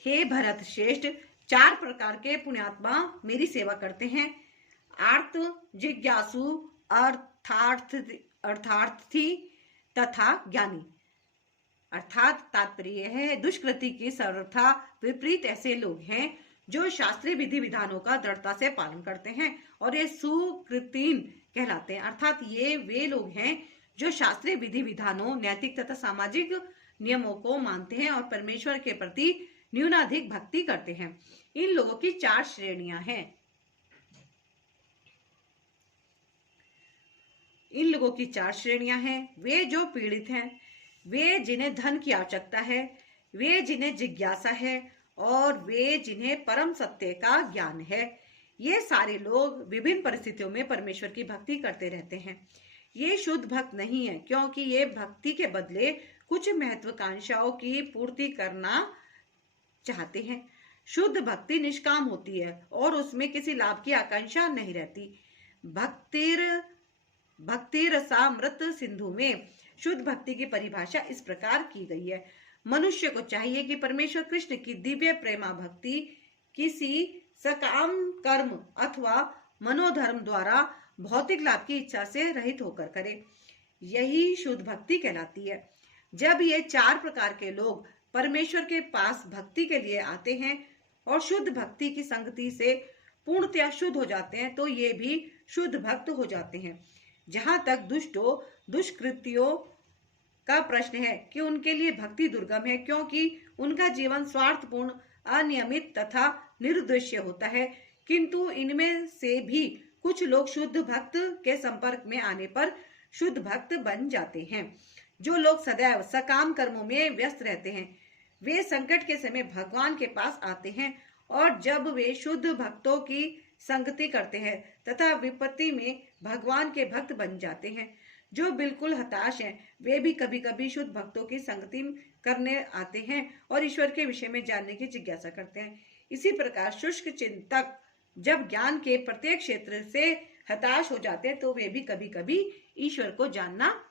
हे भरत श्रेष्ठ, 4 प्रकार के पुण्यात्मा मेरी सेवा करते हैं। आर्त, जिज्ञासु, अर्थार्थी तथा ज्ञानी। अर्थात तात्पर्य है दुष्कृति की सर्वथा विपरीत ऐसे लोग हैं जो शास्त्रीय विधि विधानों का दृढ़ता से पालन करते हैं और ये सुकृतीन कहलाते हैं। अर्थात ये वे लोग हैं जो शास्त्रीय विधि विधानों, नैतिक तथा सामाजिक नियमों को मानते हैं और परमेश्वर के प्रति न्यूनाधिक भक्ति करते हैं। इन लोगों की 4 श्रेणियां हैं। इन लोगों की 4 श्रेणियां हैं। वे जो पीड़ित हैं, वे जिन्हें धन की आवश्यकता है, वे जिन्हें जिज्ञासा है और वे जिन्हें परम सत्य का ज्ञान है। ये सारे लोग विभिन्न परिस्थितियों में परमेश्वर की भक्ति करते रहते हैं। ये शुद्ध भक्त नहीं है, क्योंकि ये भक्ति के बदले कुछ महत्वाकांक्षाओं की पूर्ति करना चाहते हैं। शुद्ध भक्ति निष्काम होती है और उसमें किसी लाभ की आकांक्षा नहीं रहती। भक्तिरसामृत सिंधु में शुद्ध भक्ति की परिभाषा इस प्रकार की गई है। मनुष्य को चाहिए कि परमेश्वर कृष्ण की दिव्य प्रेमा भक्ति किसी सकाम कर्म अथवा मनोधर्म द्वारा भौतिक लाभ की इच्छा से रहित होकर करे। यही शुद्ध भक्ति कहलाती है। जब ये 4 प्रकार के लोग परमेश्वर के पास भक्ति के लिए आते हैं और शुद्ध भक्ति की संगति से पूर्णतया शुद्ध हो जाते हैं, तो ये भी शुद्ध भक्त हो जाते हैं। जहां तक दुष्कृत्यों का प्रश्न है कि उनके लिए भक्ति दुर्गम है, क्योंकि उनका जीवन स्वार्थपूर्ण, अनियमित तथा निरुद्देश्य होता है। किंतु इनमें से भी कुछ लोग शुद्ध भक्त के संपर्क में आने पर शुद्ध भक्त बन जाते हैं। जो लोग सदैव सकाम कर्मों में व्यस्त रहते हैं, वे संकट के समय भगवान के पास आते हैं और जब वे शुद्ध भक्तों की संगति करते हैं तथा विपत्ति में भगवान के भक्त बन जाते हैं। जो बिल्कुल हताश हैं, वे भी कभी कभी शुद्ध भक्तों की संगति करने आते हैं और ईश्वर के विषय में जानने की जिज्ञासा करते हैं। इसी प्रकार शुष्क चिंतक जब ज्ञान के प्रत्येक क्षेत्र से हताश हो जाते हैं, तो वे भी कभी कभी ईश्वर को जानना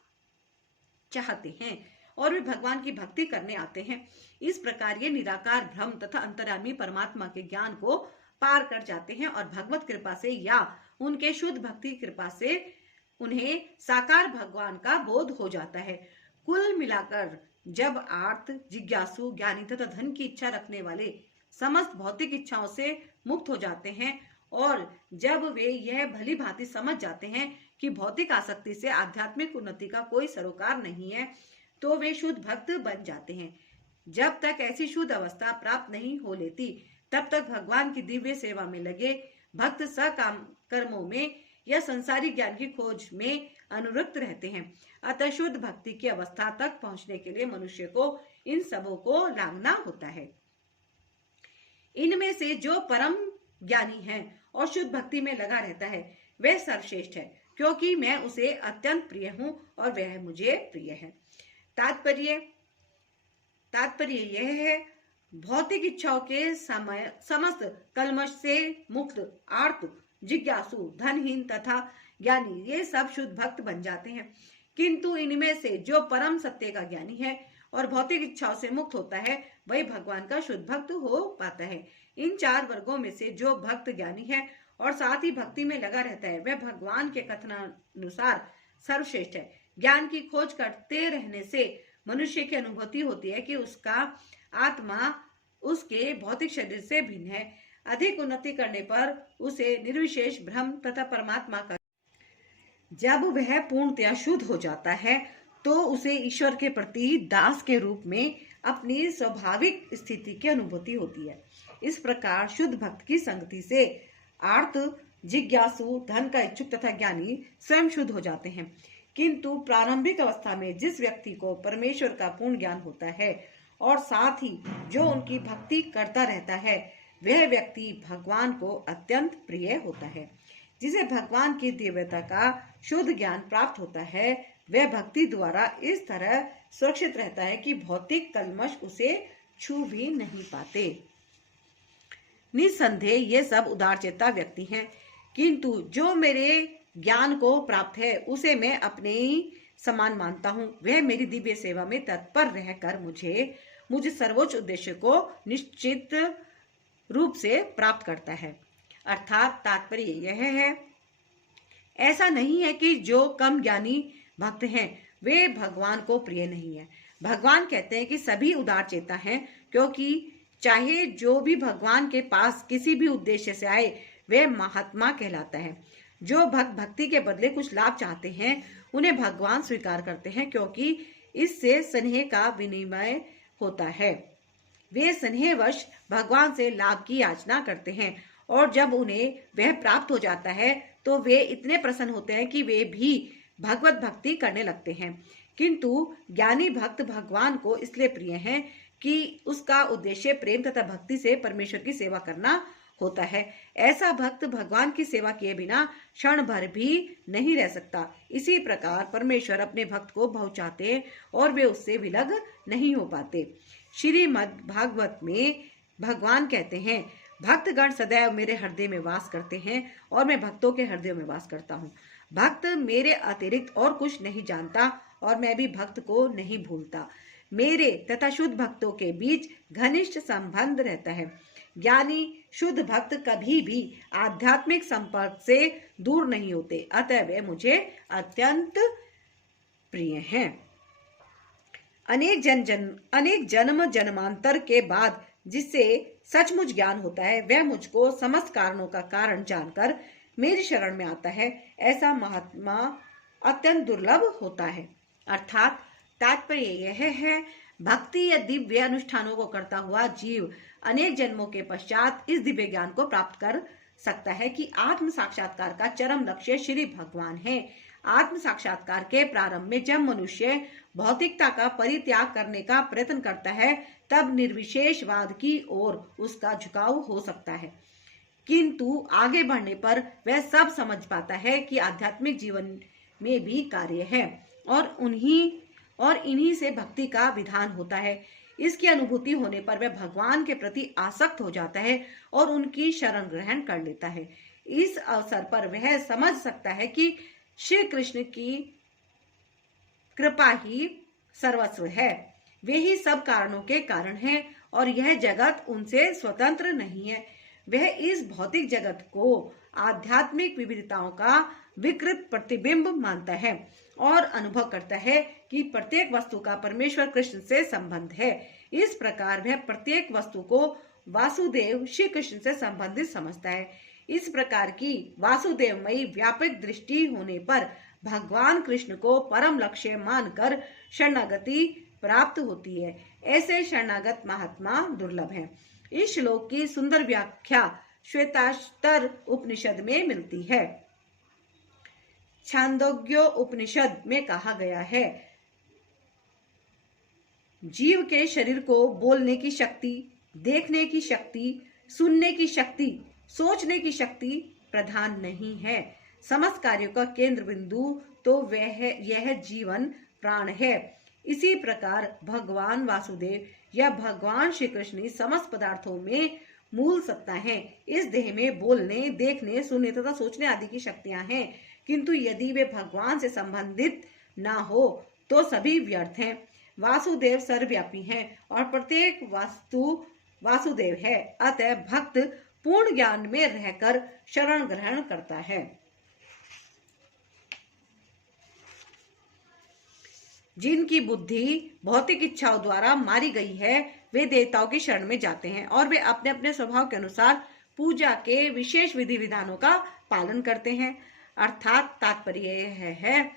चाहते हैं और वे भगवान की भक्ति करने आते हैं। इस प्रकार ये निराकार ब्रह्म तथा अंतर्यामी परमात्मा के ज्ञान को पार कर जाते हैं और भगवत कृपा से या उनके शुद्ध भक्ति कृपा से उन्हें साकार भगवान का बोध हो जाता है। कुल मिलाकर जब आर्त, जिज्ञासु, ज्ञानी तथा धन की इच्छा रखने वाले समस्त भौतिक इच्छाओं से मुक्त हो जाते हैं और जब वे यह भली भांति समझ जाते हैं कि भौतिक आसक्ति से आध्यात्मिक उन्नति का कोई सरोकार नहीं है, तो वे शुद्ध भक्त बन जाते हैं। जब तक ऐसी शुद्ध अवस्था प्राप्त नहीं हो लेती, तब तक भगवान की दिव्य सेवा में लगे भक्त सकाम कर्मों में या संसारी ज्ञान की खोज में अनुरक्त रहते हैं। अतः शुद्ध भक्ति की अवस्था तक पहुंचने के लिए मनुष्य को इन सबों को लांघना होता है। इनमें से जो परम ज्ञानी है और शुद्ध भक्ति में लगा रहता है, वह सर्वश्रेष्ठ है, क्योंकि मैं उसे अत्यंत प्रिय हूं और वह मुझे प्रिय है। तात्पर्य यह है, भौतिक इच्छाओं के समस्त कल्मश से मुक्त आर्त, जिज्ञासु, धनहीन तथा ज्ञानी ये सब शुद्ध भक्त बन जाते हैं। किंतु इनमें से जो परम सत्य का ज्ञानी है और भौतिक इच्छाओं से मुक्त होता है, वही भगवान का शुद्ध भक्त हो पाता है। इन 4 वर्गों में से जो भक्त ज्ञानी है और साथ ही भक्ति में लगा रहता है, वह भगवान के कथनानुसार सर्वश्रेष्ठ है। ज्ञान की खोज करते रहने से मनुष्य की अनुभूति होती है कि उसका आत्मा उसके भौतिक शरीर से भिन्न है। अधिक उन्नति करने पर उसे निर्विशेष ब्रह्म तथा परमात्मा का जब वह पूर्णतया शुद्ध हो जाता है, तो उसे ईश्वर के प्रति दास के रूप में अपनी स्वाभाविक स्थिति की अनुभूति होती है। इस प्रकार शुद्ध भक्त की संगति से आर्त, जिज्ञासु, धन का इच्छुक तथा ज्ञानी स्वयं शुद्ध हो जाते हैं। किंतु प्रारंभिक अवस्था में जिस व्यक्ति को परमेश्वर का पूर्ण ज्ञान होता है और साथ ही जो उनकी भक्ति करता रहता है, वह व्यक्ति भगवान को अत्यंत प्रिय होता है। जिसे भगवान की दिव्यता का शुद्ध ज्ञान प्राप्त होता है वह भक्ति द्वारा इस तरह सुरक्षित रहता है कि भौतिक कल्मश उसे छू भी नहीं पाते। निसंदेह ये सब उदारचेता व्यक्ति हैं, किंतु जो मेरे ज्ञान को प्राप्त है उसे मैं अपने ही समान मानता हूँ। वह मेरी दिव्य सेवा में तत्पर रहकर मुझे सर्वोच्च उद्देश्य को निश्चित रूप से प्राप्त करता है। अर्थात तात्पर्य यह है, ऐसा नहीं है कि जो कम ज्ञानी भक्त हैं वे भगवान को प्रिय नहीं है। भगवान कहते हैं कि सभी उदार चेता हैं, क्योंकि चाहे जो भी भगवान के पास किसी भी उद्देश्य से आए वह महात्मा कहलाता है। जो भक्त भक्ति के बदले कुछ लाभ चाहते हैं उन्हें भगवान स्वीकार करते हैं, क्योंकि इससे स्नेह का विनिमय होता है। वे स्नेहवश भगवान से लाभ की याचना करते हैं और जब उन्हें वह प्राप्त हो जाता है तो वे इतने प्रसन्न होते हैं कि वे भी भगवत भक्ति करने लगते हैं। किंतु ज्ञानी भक्त भगवान को इसलिए प्रिय हैं कि उसका उद्देश्य प्रेम तथा भक्ति से परमेश्वर की सेवा करना होता है। ऐसा भक्त भगवान की सेवा किए बिना क्षण भर भी नहीं रह सकता। इसी प्रकार परमेश्वर अपने भक्त को बहुत चाहते हैं और वे उससे विलग नहीं हो पाते। श्रीमद् भागवत में भगवान कहते हैं, भक्तगण सदैव मेरे हृदय में वास करते हैं और मैं भक्तों के हृदय में वास करता हूँ। भक्त मेरे अतिरिक्त और कुछ नहीं जानता और मैं भी भक्त को नहीं भूलता। मेरे तथा शुद्ध भक्तों के बीच घनिष्ठ संबंध रहता है। ज्ञानी शुद्ध भक्त कभी भी आध्यात्मिक संपर्क से दूर नहीं होते, अतः वे मुझे अत्यंत प्रिय हैं। अनेक जन्म जन्मांतर के बाद जिससे सचमुच ज्ञान होता है वह मुझको समस्त कारणों का कारण जानकर मेरी शरण में आता है। ऐसा महात्मा अत्यंत दुर्लभ होता है। अर्थात तात्पर्य यह है, भक्ति या दिव्य अनुष्ठानों को करता हुआ जीव अनेक जन्मों के पश्चात इस दिव्य ज्ञान को प्राप्त कर सकता है कि आत्म साक्षात्कार का चरम लक्ष्य श्री भगवान है। आत्म साक्षात्कार के प्रारंभ में जब मनुष्य भौतिकता का परित्याग करने का प्रयत्न करता है तब निर्विशेषवाद की ओर उसका झुकाव हो सकता है, किंतु आगे बढ़ने पर वह सब समझ पाता है कि आध्यात्मिक जीवन में भी कार्य है और इन्हीं से भक्ति का विधान होता है। इसकी अनुभूति होने पर वह भगवान के प्रति आसक्त हो जाता है और उनकी शरण ग्रहण कर लेता है। इस अवसर पर वह समझ सकता है कि श्री कृष्ण की कृपा ही सर्वस्व है, वे ही सब कारणों के कारण हैं और यह जगत उनसे स्वतंत्र नहीं है। वह इस भौतिक जगत को आध्यात्मिक विविधताओं का विकृत प्रतिबिंब मानता है और अनुभव करता है कि प्रत्येक वस्तु का परमेश्वर कृष्ण से संबंध है। इस प्रकार वह प्रत्येक वस्तु को वासुदेव श्री कृष्ण से संबंधित समझता है। इस प्रकार की वासुदेवमयी व्यापक दृष्टि होने पर भगवान कृष्ण को परम लक्ष्य मानकर शरणागति प्राप्त होती है। ऐसे शरणागत महात्मा दुर्लभ हैं। इस श्लोक की सुंदर व्याख्या श्वेताश्तर उपनिषद में मिलती है। छांदोग्य उपनिषद में कहा गया है, जीव के शरीर को बोलने की शक्ति, देखने की शक्ति, सुनने की शक्ति, सोचने की शक्ति प्रधान नहीं है। समस्त कार्यों का केंद्र बिंदु तो वह यह जीवन प्राण है। इसी प्रकार भगवान वासुदेव या भगवान श्री कृष्ण समस्त पदार्थों में मूल सत्ता है। इस देह में बोलने, देखने, सुनने तथा सोचने आदि की शक्तियां हैं, किंतु यदि वे भगवान से संबंधित ना हो तो सभी व्यर्थ हैं। वासुदेव सर्वव्यापी हैं और प्रत्येक वस्तु वासुदेव है। अतः भक्त पूर्ण ज्ञान में रहकर शरण ग्रहण करता है। जिनकी बुद्धि भौतिक इच्छाओं द्वारा मारी गई है वे देवताओं की शरण में जाते हैं और वे अपने अपने स्वभाव के अनुसार पूजा के विशेष विधि विधानों का पालन करते हैं। अर्थात तात्पर्य यह है,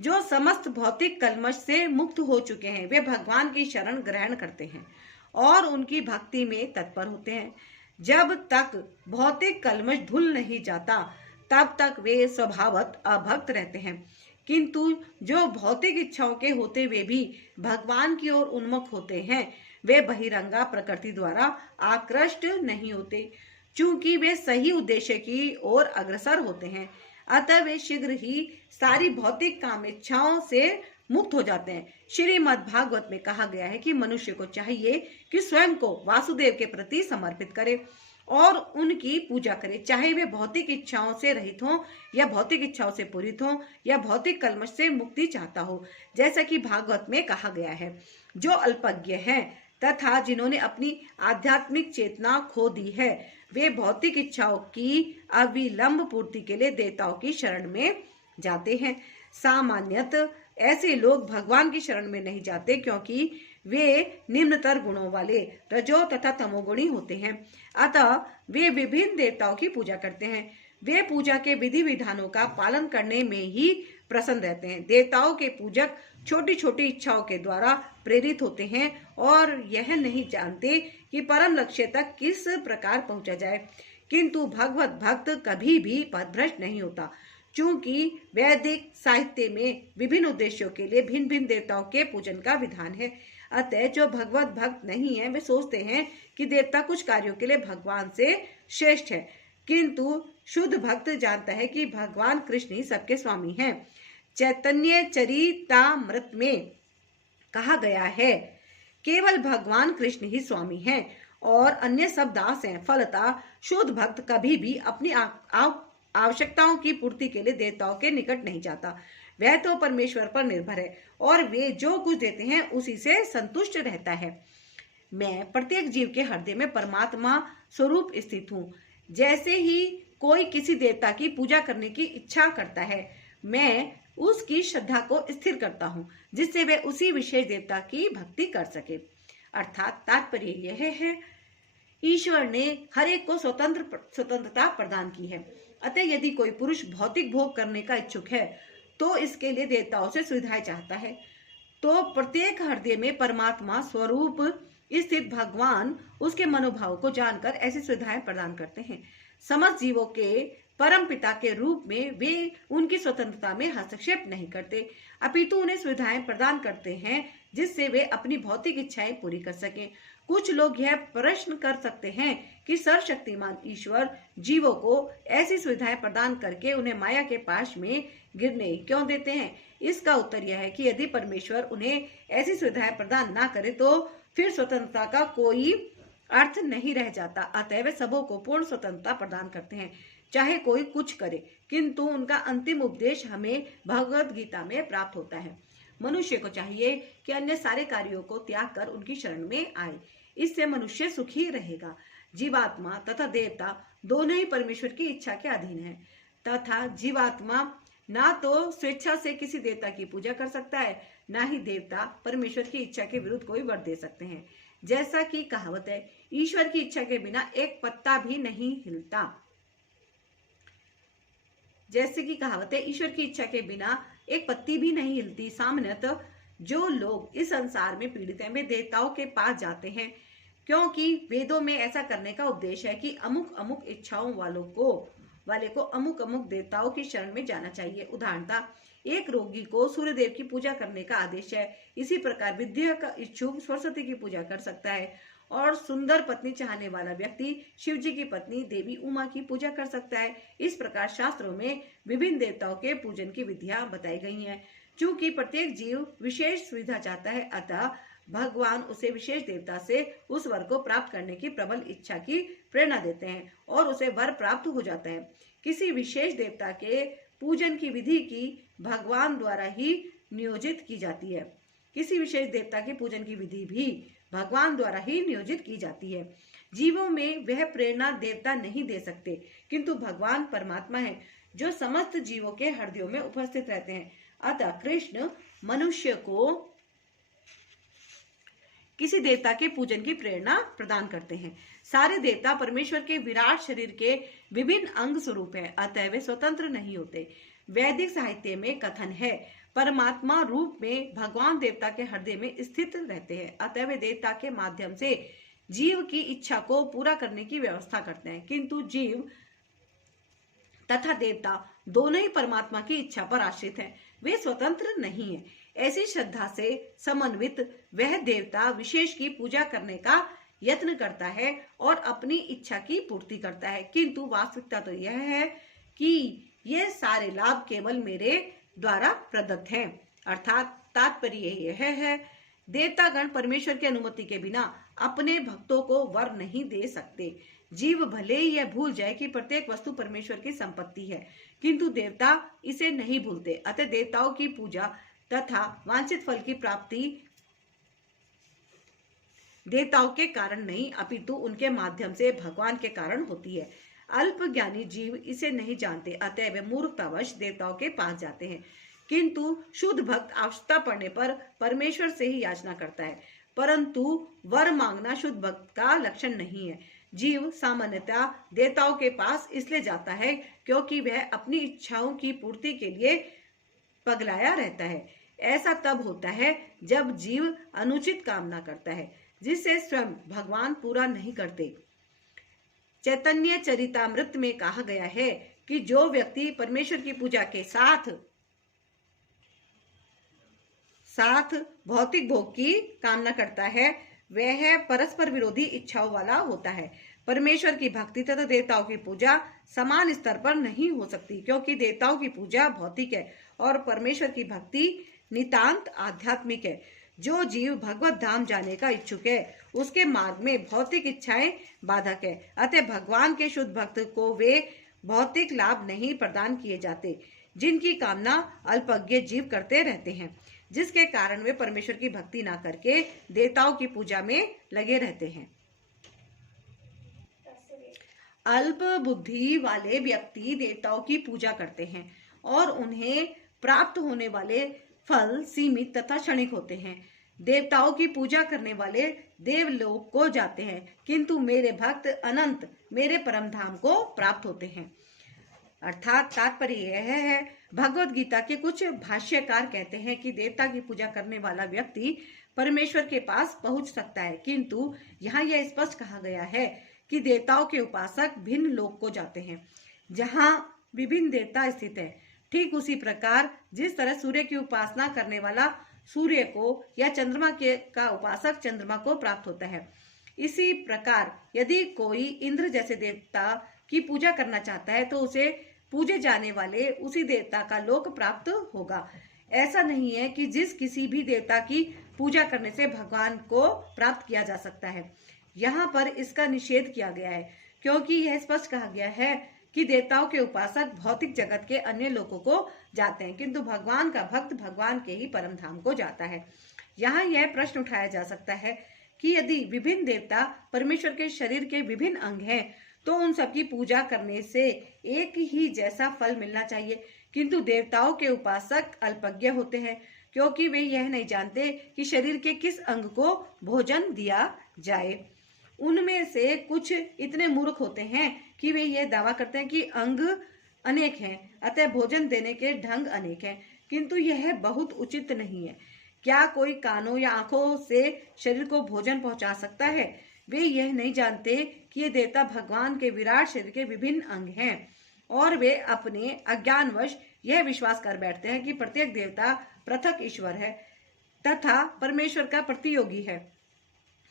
जो समस्त भौतिक कलमश से मुक्त हो चुके हैं वे भगवान की शरण ग्रहण करते हैं और उनकी भक्ति में तत्पर होते हैं। जब तक भौतिक कलमश धुल नहीं जाता तब तक वे स्वभावत अभक्त रहते हैं, किंतु जो भौतिक इच्छाओं के होते हुए भी भगवान की ओर उन्मुख होते हैं वे बहिरंगा प्रकृति द्वारा आकृष्ट नहीं होते, चूंकि वे सही उद्देश्य की ओर अग्रसर होते हैं। अतः वे शीघ्र ही सारी भौतिक काम इच्छाओं से मुक्त हो जाते हैं। श्रीमद् भागवत में कहा गया है कि मनुष्य को चाहिए कि स्वयं को वासुदेव के प्रति समर्पित करे और उनकी पूजा करे, चाहे वे भौतिक इच्छाओं से रहित हों या भौतिक इच्छाओं से पूरित हों या भौतिक कल्मश से मुक्ति चाहता हो। जैसा कि भागवत में कहा गया है, जो अल्पज्ञ हैं तथा जिन्होंने अपनी आध्यात्मिक चेतना खो दी है, वे भौतिक इच्छाओं की अविलंब पूर्ति के लिए देवताओं की शरण में जाते हैं। सामान्यतः ऐसे लोग भगवान की शरण में नहीं जाते, क्योंकि वे निम्नतर गुणों वाले रजो तथा तमोगुणी होते हैं। अतः वे विभिन्न देवताओं की पूजा करते हैं। वे पूजा के विधि विधानों का पालन करने में ही प्रसन्न रहते हैं। देवताओं के पूजक छोटी छोटी इच्छाओं के द्वारा प्रेरित होते हैं और यह नहीं जानते कि परम लक्ष्य तक किस प्रकार पहुंचा जाए। किंतु भगवत भक्त कभी भी पथभ्रष्ट नहीं होता, चूंकि वैदिक साहित्य में विभिन्न उद्देश्यों के लिए भिन्न भिन्न देवताओं के पूजन का विधान है। अतः जो भगवत भक्त नहीं है, वे सोचते हैं कि देवता कुछ कार्यों के लिए भगवान से श्रेष्ठ है, किंतु शुद्ध भक्त जानता है कि भगवान कृष्ण ही सबके स्वामी हैं। चैतन्य चरितामृत में कहा गया है, केवल भगवान कृष्ण ही स्वामी हैं और अन्य सब दास हैं। फलतः शुद्ध भक्त कभी भी अपनी आवश्यकताओं की पूर्ति के लिए देवताओं के निकट नहीं जाता। वह तो परमेश्वर पर निर्भर है और वे जो कुछ देते हैं उसी से संतुष्ट रहता है। मैं प्रत्येक जीव के हृदय में परमात्मा स्वरूप स्थित हूँ। जैसे ही कोई किसी देवता की पूजा करने की इच्छा करता है, मैं उसकी श्रद्धा को स्थिर करता हूँ, जिससे वे उसी विशेष देवता की भक्ति कर सके। अर्थात तात्पर्य यह है, ईश्वर ने हर एक को स्वतंत्रता प्रदान की है। अतः यदि कोई पुरुष भौतिक भोग करने का इच्छुक है तो इसके लिए देवताओं से सुविधाएं चाहता है, तो प्रत्येक हृदय में परमात्मा स्वरूप स्थित भगवान उसके मनोभाव को जानकर ऐसी सुविधाएं प्रदान करते हैं। समस्त जीवों के परम पिता के रूप में वे उनकी स्वतंत्रता में हस्तक्षेप नहीं करते, अपितु उन्हें सुविधाएं प्रदान करते हैं जिससे वे अपनी भौतिक इच्छाएं पूरी कर सकें। कुछ लोग यह प्रश्न कर सकते हैं कि सर्वशक्तिमान ईश्वर जीवों को ऐसी सुविधाएं प्रदान करके उन्हें माया के पाश में गिरने क्यों देते हैं। इसका उत्तर यह है कि यदि परमेश्वर उन्हें ऐसी सुविधाएं प्रदान ना करे तो फिर स्वतंत्रता का कोई अर्थ नहीं रह जाता। अतः वे सबों को पूर्ण स्वतंत्रता प्रदान करते हैं, चाहे कोई कुछ करे, किंतु उनका अंतिम उपदेश हमें भगवद गीता में प्राप्त होता है। मनुष्य को चाहिए कि अन्य सारे कार्यों को त्याग कर उनकी शरण में आए, इससे मनुष्य सुखी रहेगा। जीवात्मा तथा देवता दोनों ही परमेश्वर की इच्छा के अधीन है, तथा जीवात्मा ना तो स्वेच्छा से किसी देवता की पूजा कर सकता है, ना ही देवता परमेश्वर की इच्छा के विरुद्ध कोई वर दे सकते हैं। जैसा कि कहावत है, ईश्वर की इच्छा के बिना एक पत्ता भी नहीं हिलता। जैसे कि कहावत है, ईश्वर की इच्छा के बिना एक पत्ती भी नहीं हिलती। सामान्यतः जो लोग इस संसार में पीड़ित हैं, वे देवताओं के पास जाते हैं, क्योंकि वेदों में ऐसा करने का उपदेश है कि अमुक अमुक इच्छाओं वाले को अमुक अमुक देवताओं की शरण में जाना चाहिए। उदाहरणतः एक रोगी को सूर्यदेव की पूजा करने का आदेश है। इसी प्रकार विद्या का इच्छुक सरस्वती की पूजा कर सकता है और सुंदर पत्नी चाहने वाला व्यक्ति शिव जी की पत्नी देवी उमा की पूजा कर सकता है। इस प्रकार शास्त्रों में विभिन्न देवताओं के पूजन की विधियां बताई गई हैं। चूंकि प्रत्येक जीव विशेष सुविधा चाहता है, अतः भगवान उसे विशेष देवता से उस वर को प्राप्त करने की प्रबल इच्छा की प्रेरणा देते हैं और उसे वर प्राप्त हो जाता है। किसी विशेष देवता के पूजन की विधि की भगवान द्वारा ही नियोजित की जाती है। किसी विशेष देवता के पूजन की विधि भी भगवान द्वारा ही नियोजित की जाती है। जीवों में वह प्रेरणा देवता नहीं दे सकते, किंतु भगवान परमात्मा है जो समस्त जीवों के हृदयों में उपस्थित रहते हैं। अतः कृष्ण मनुष्य को किसी देवता के पूजन की प्रेरणा प्रदान करते हैं। सारे देवता परमेश्वर के विराट शरीर के विभिन्न अंग स्वरूप है, अतः वे स्वतंत्र नहीं होते। वैदिक साहित्य में कथन है, परमात्मा रूप में भगवान देवता के हृदय में स्थित रहते हैं, अतः वे देवता के माध्यम से जीव की इच्छा को पूरा करने की व्यवस्था करते हैं। किंतु जीव तथा देवता दोनों ही परमात्मा की इच्छा पर आश्रित हैं, वे स्वतंत्र नहीं है। ऐसी श्रद्धा से समन्वित वह देवता विशेष की पूजा करने का यत्न करता है और अपनी इच्छा की पूर्ति करता है, किंतु वास्तविकता तो यह है कि ये सारे लाभ केवल मेरे द्वारा प्रदत्त हैं। अर्थात तात्पर्य यह है, देवतागण परमेश्वर की अनुमति के बिना अपने भक्तों को वर नहीं दे सकते। जीव भले ही यह भूल जाए कि प्रत्येक वस्तु परमेश्वर की संपत्ति है, किंतु देवता इसे नहीं भूलते। अतः देवताओं की पूजा तथा वांछित फल की प्राप्ति देवताओं के कारण नहीं, अपितु उनके माध्यम से भगवान के कारण होती है। अल्प ज्ञानी जीव इसे नहीं जानते, अतः वे मूर्खतावश देवताओं के पास जाते हैं, किंतु शुद्ध भक्त आवश्यकता पड़ने पर परमेश्वर से ही याचना करता है। परंतु वर मांगना शुद्ध भक्त का लक्षण नहीं है। जीव सामान्यतः देवताओं के पास इसलिए जाता है क्योंकि वह अपनी इच्छाओं की पूर्ति के लिए पगलाया रहता है। ऐसा तब होता है जब जीव अनुचित कामना करता है, जिसे स्वयं भगवान पूरा नहीं करते। चैतन्य चरितामृत में कहा गया है कि जो व्यक्ति परमेश्वर की पूजा के साथ भौतिक भोग की कामना करता है, वह परस्पर विरोधी इच्छाओं वाला होता है। परमेश्वर की भक्ति तथा देवताओं की पूजा समान स्तर पर नहीं हो सकती, क्योंकि देवताओं की पूजा भौतिक है और परमेश्वर की भक्ति नितांत आध्यात्मिक है। जो जीव भगवत धाम जाने का इच्छुक है, उसके मार्ग में भौतिक इच्छाएं बाधक है। अतः भगवान के शुद्ध भक्त को वे भौतिक लाभ नहीं प्रदान किए जाते, जिनकी कामना अल्पज्ञ जीव करते रहते हैं, जिसके कारण वे परमेश्वर की भक्ति ना करके देवताओं की पूजा में लगे रहते हैं। अल्प बुद्धि वाले व्यक्ति देवताओं की पूजा करते हैं और उन्हें प्राप्त होने वाले फल सीमित तथा क्षणिक होते हैं। देवताओं की पूजा करने वाले देवलोक को जाते हैं, किंतु मेरे भक्त अनंत मेरे परम धाम को प्राप्त होते हैं। अर्थात तात्पर्य यह है, भगवत गीता के कुछ भाष्यकार कहते हैं कि देवता की पूजा करने वाला व्यक्ति परमेश्वर के पास पहुंच सकता है, किंतु यहाँ यह स्पष्ट कहा गया है कि देवताओं के उपासक भिन्न लोक को जाते हैं, जहाँ विभिन्न देवता स्थित है। ठीक उसी प्रकार जिस तरह सूर्य की उपासना करने वाला सूर्य को या चंद्रमा के का उपासक चंद्रमा को प्राप्त होता है, इसी प्रकार यदि कोई इंद्र जैसे देवता की पूजा करना चाहता है तो उसे पूजे जाने वाले उसी देवता का लोक प्राप्त होगा। ऐसा नहीं है कि जिस किसी भी देवता की पूजा करने से भगवान को प्राप्त किया जा सकता है। यहाँ पर इसका निषेध किया गया है, क्योंकि यह स्पष्ट कहा गया है कि देवताओं के उपासक भौतिक जगत के अन्य लोगों को जाते हैं, किंतु भगवान का भक्त भगवान के ही परम धाम को जाता है। यहाँ यह प्रश्न उठाया जा सकता है कि यदि विभिन्न देवता परमेश्वर के शरीर के विभिन्न अंग हैं, तो उन सबकी पूजा करने से एक ही जैसा फल मिलना चाहिए, किंतु देवताओं के उपासक अल्पज्ञ होते हैं, क्योंकि वे यह नहीं जानते कि शरीर के किस अंग को भोजन दिया जाए। उनमें से कुछ इतने मूर्ख होते हैं कि वे यह दावा करते हैं कि अंग अनेक हैं, अतः भोजन देने के ढंग अनेक हैं, किंतु यह बहुत उचित नहीं है। क्या कोई कानों या आंखों से शरीर को भोजन पहुंचा सकता है? वे यह नहीं जानते कि ये देवता भगवान के विराट शरीर के विभिन्न अंग हैं, और वे अपने अज्ञानवश यह विश्वास कर बैठते हैं कि प्रत्येक देवता पृथक ईश्वर है तथा परमेश्वर का प्रतियोगी है।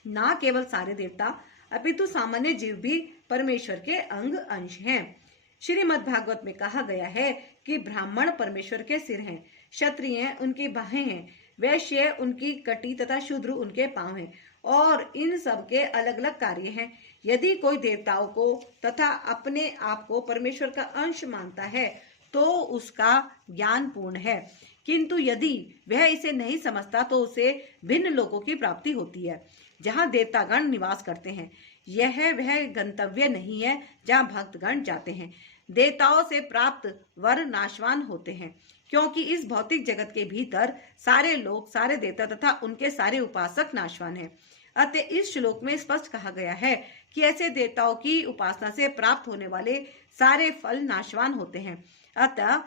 ना केवल सारे देवता अपितु सामान्य जीव भी परमेश्वर के अंग अंश हैं। श्रीमद् भागवत में कहा गया है कि ब्राह्मण परमेश्वर के सिर हैं, क्षत्रिय उनकी बाहें हैं, वैश्य उनकी कटी तथा शूद्र उनके पांव हैं, और इन सब के अलग अलग कार्य हैं। यदि कोई देवताओं को तथा अपने आप को परमेश्वर का अंश मानता है तो उसका ज्ञान पूर्ण है, किंतु यदि वह इसे नहीं समझता तो उसे भिन्न लोकों की प्राप्ति होती है, जहाँ देवतागण निवास करते हैं। यह वह गंतव्य नहीं है जहाँ भक्तगण जाते हैं। देवताओं से प्राप्त वर नाशवान होते हैं, क्योंकि इस भौतिक जगत के भीतर सारे लोग, सारे देवता तथा उनके सारे उपासक नाशवान हैं। अतः इस श्लोक में स्पष्ट कहा गया है कि ऐसे देवताओं की उपासना से प्राप्त होने वाले सारे फल नाशवान होते हैं। अतः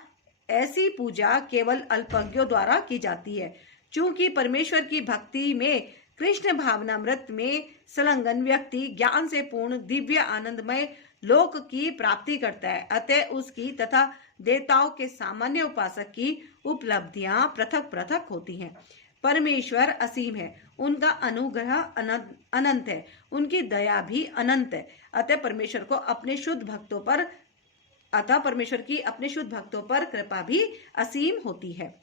ऐसी पूजा केवल अल्पज्ञों द्वारा की जाती है। चूंकि परमेश्वर की भक्ति में कृष्ण भावनामृत में संलग्न व्यक्ति ज्ञान से पूर्ण दिव्य आनंदमय लोक की प्राप्ति करता है। अतः उसकी तथा देवताओं के सामान्य उपासक की उपलब्धियां पृथक पृथक होती हैं। परमेश्वर असीम है, उनका अनुग्रह अनंत है, उनकी दया भी अनंत है। अतः परमेश्वर की अपने शुद्ध भक्तों पर कृपा भी असीम होती है।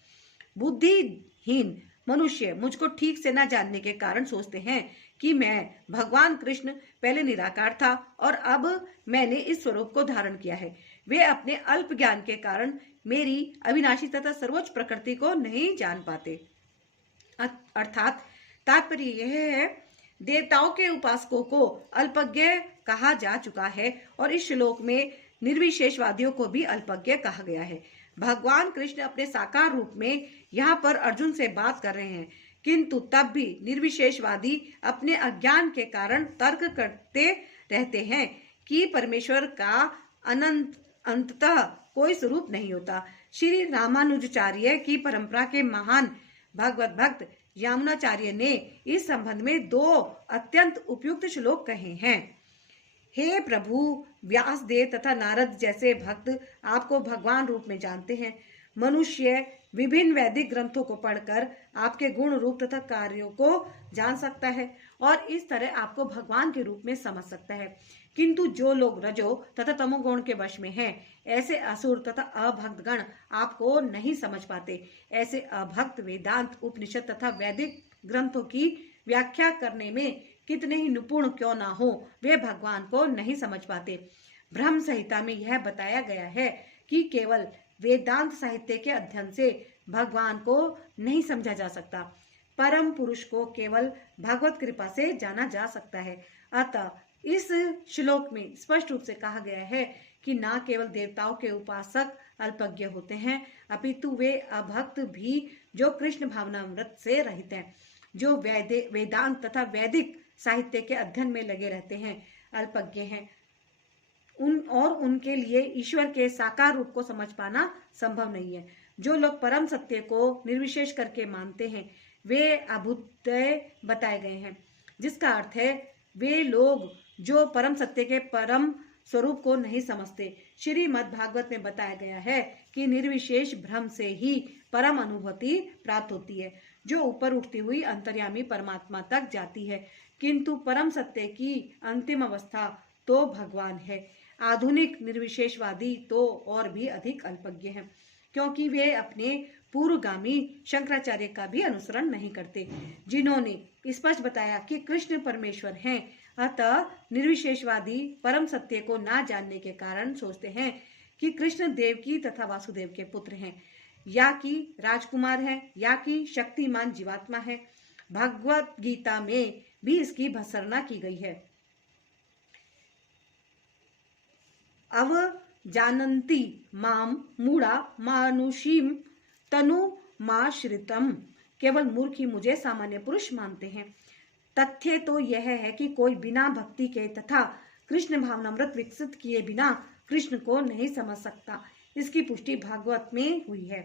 बुद्धिहीन मनुष्य मुझको ठीक से न जानने के कारण सोचते हैं कि मैं भगवान कृष्ण पहले निराकार था और अब मैंने इस स्वरूप को धारण किया है। वे अपने अल्प ज्ञान के कारण मेरी अविनाशी तथा सर्वोच्च प्रकृति को नहीं जान पाते। अर्थात तात्पर्य यह है, देवताओं के उपासकों को अल्पज्ञ कहा जा चुका है और इस श्लोक में निर्विशेषवादियों को भी अल्पज्ञ कहा गया है। भगवान कृष्ण अपने साकार रूप में यहाँ पर अर्जुन से बात कर रहे हैं, किंतु तब भी निर्विशेषवादी अपने अज्ञान के कारण तर्क करते रहते हैं कि परमेश्वर का अंततः कोई स्वरूप नहीं होता। श्री रामानुजाचार्य की परंपरा के महान भागवत भक्त यामुनाचार्य ने इस संबंध में 2 अत्यंत उपयुक्त श्लोक कहे हैं। हे प्रभु, व्यासदेव तथा नारद जैसे भक्त आपको भगवान रूप में जानते हैं। मनुष्य विभिन्न वैदिक ग्रंथों को पढ़कर आपके गुण रूप तथा कार्यों को जान सकता है और इस तरह आपको भगवान के रूप में समझ सकता है, किंतु जो लोग रजो तथा तमोगुण के वश में हैं, ऐसे असुर तथा अभक्त गण आपको नहीं समझ पाते। ऐसे अभक्त वेदांत, उपनिषद तथा वैदिक ग्रंथों की व्याख्या करने में कितने ही निपुण क्यों ना हो, वे भगवान को नहीं समझ पाते। ब्रह्म संहिता में यह बताया गया है कि केवल वेदांत साहित्य के अध्ययन से भगवान को नहीं समझा जा सकता। परम पुरुष को केवल भगवत कृपा से जाना जा सकता है। अतः इस श्लोक में स्पष्ट रूप से कहा गया है कि न केवल देवताओं के उपासक अल्पज्ञ होते हैं, अपितु वे अभक्त भी जो कृष्ण भावनामृत से रहित हैं, जो वेदांत तथा वैदिक साहित्य के अध्ययन में लगे रहते हैं, अल्पज्ञ हैं। उनके लिए ईश्वर के साकार रूप को समझ पाना संभव नहीं है। जो लोग परम सत्य को निर्विशेष करके मानते हैं, वे अभुतय बताए गए हैं, जिसका अर्थ है वे लोग जो परम सत्य के परम स्वरूप को नहीं समझते। श्रीमद् भागवत में बताया गया है कि निर्विशेष ब्रह्म से ही परम अनुभूति प्राप्त होती है, जो ऊपर उठती हुई अंतर्यामी परमात्मा तक जाती है, किंतु परम सत्य की अंतिम अवस्था तो भगवान है। आधुनिक निर्विशेषवादी तो और भी अधिक अल्पज्ञ हैं, क्योंकि वे अपने पूर्वगामी शंकराचार्य का भी अनुसरण नहीं करते, जिन्होंने स्पष्ट बताया कि कृष्ण परमेश्वर हैं। अतः निर्विशेषवादी परम सत्य को ना जानने के कारण सोचते हैं कि कृष्ण देवकी तथा वासुदेव के पुत्र हैं, या कि राजकुमार हैं, या कि शक्तिमान जीवात्मा है। भगवत गीता में भी इसकी भर्त्सना की गई है। अव जानन्ति माम मूढ़ा मानुषीम तनु माश्रितम, केवल मूर्ख ही मुझे सामान्य पुरुष मानते हैं। तथ्य तो यह है कि कोई बिना भक्ति के तथा कृष्ण भावनामृत विकसित किए बिना कृष्ण को नहीं समझ सकता। इसकी पुष्टि भागवत में हुई है।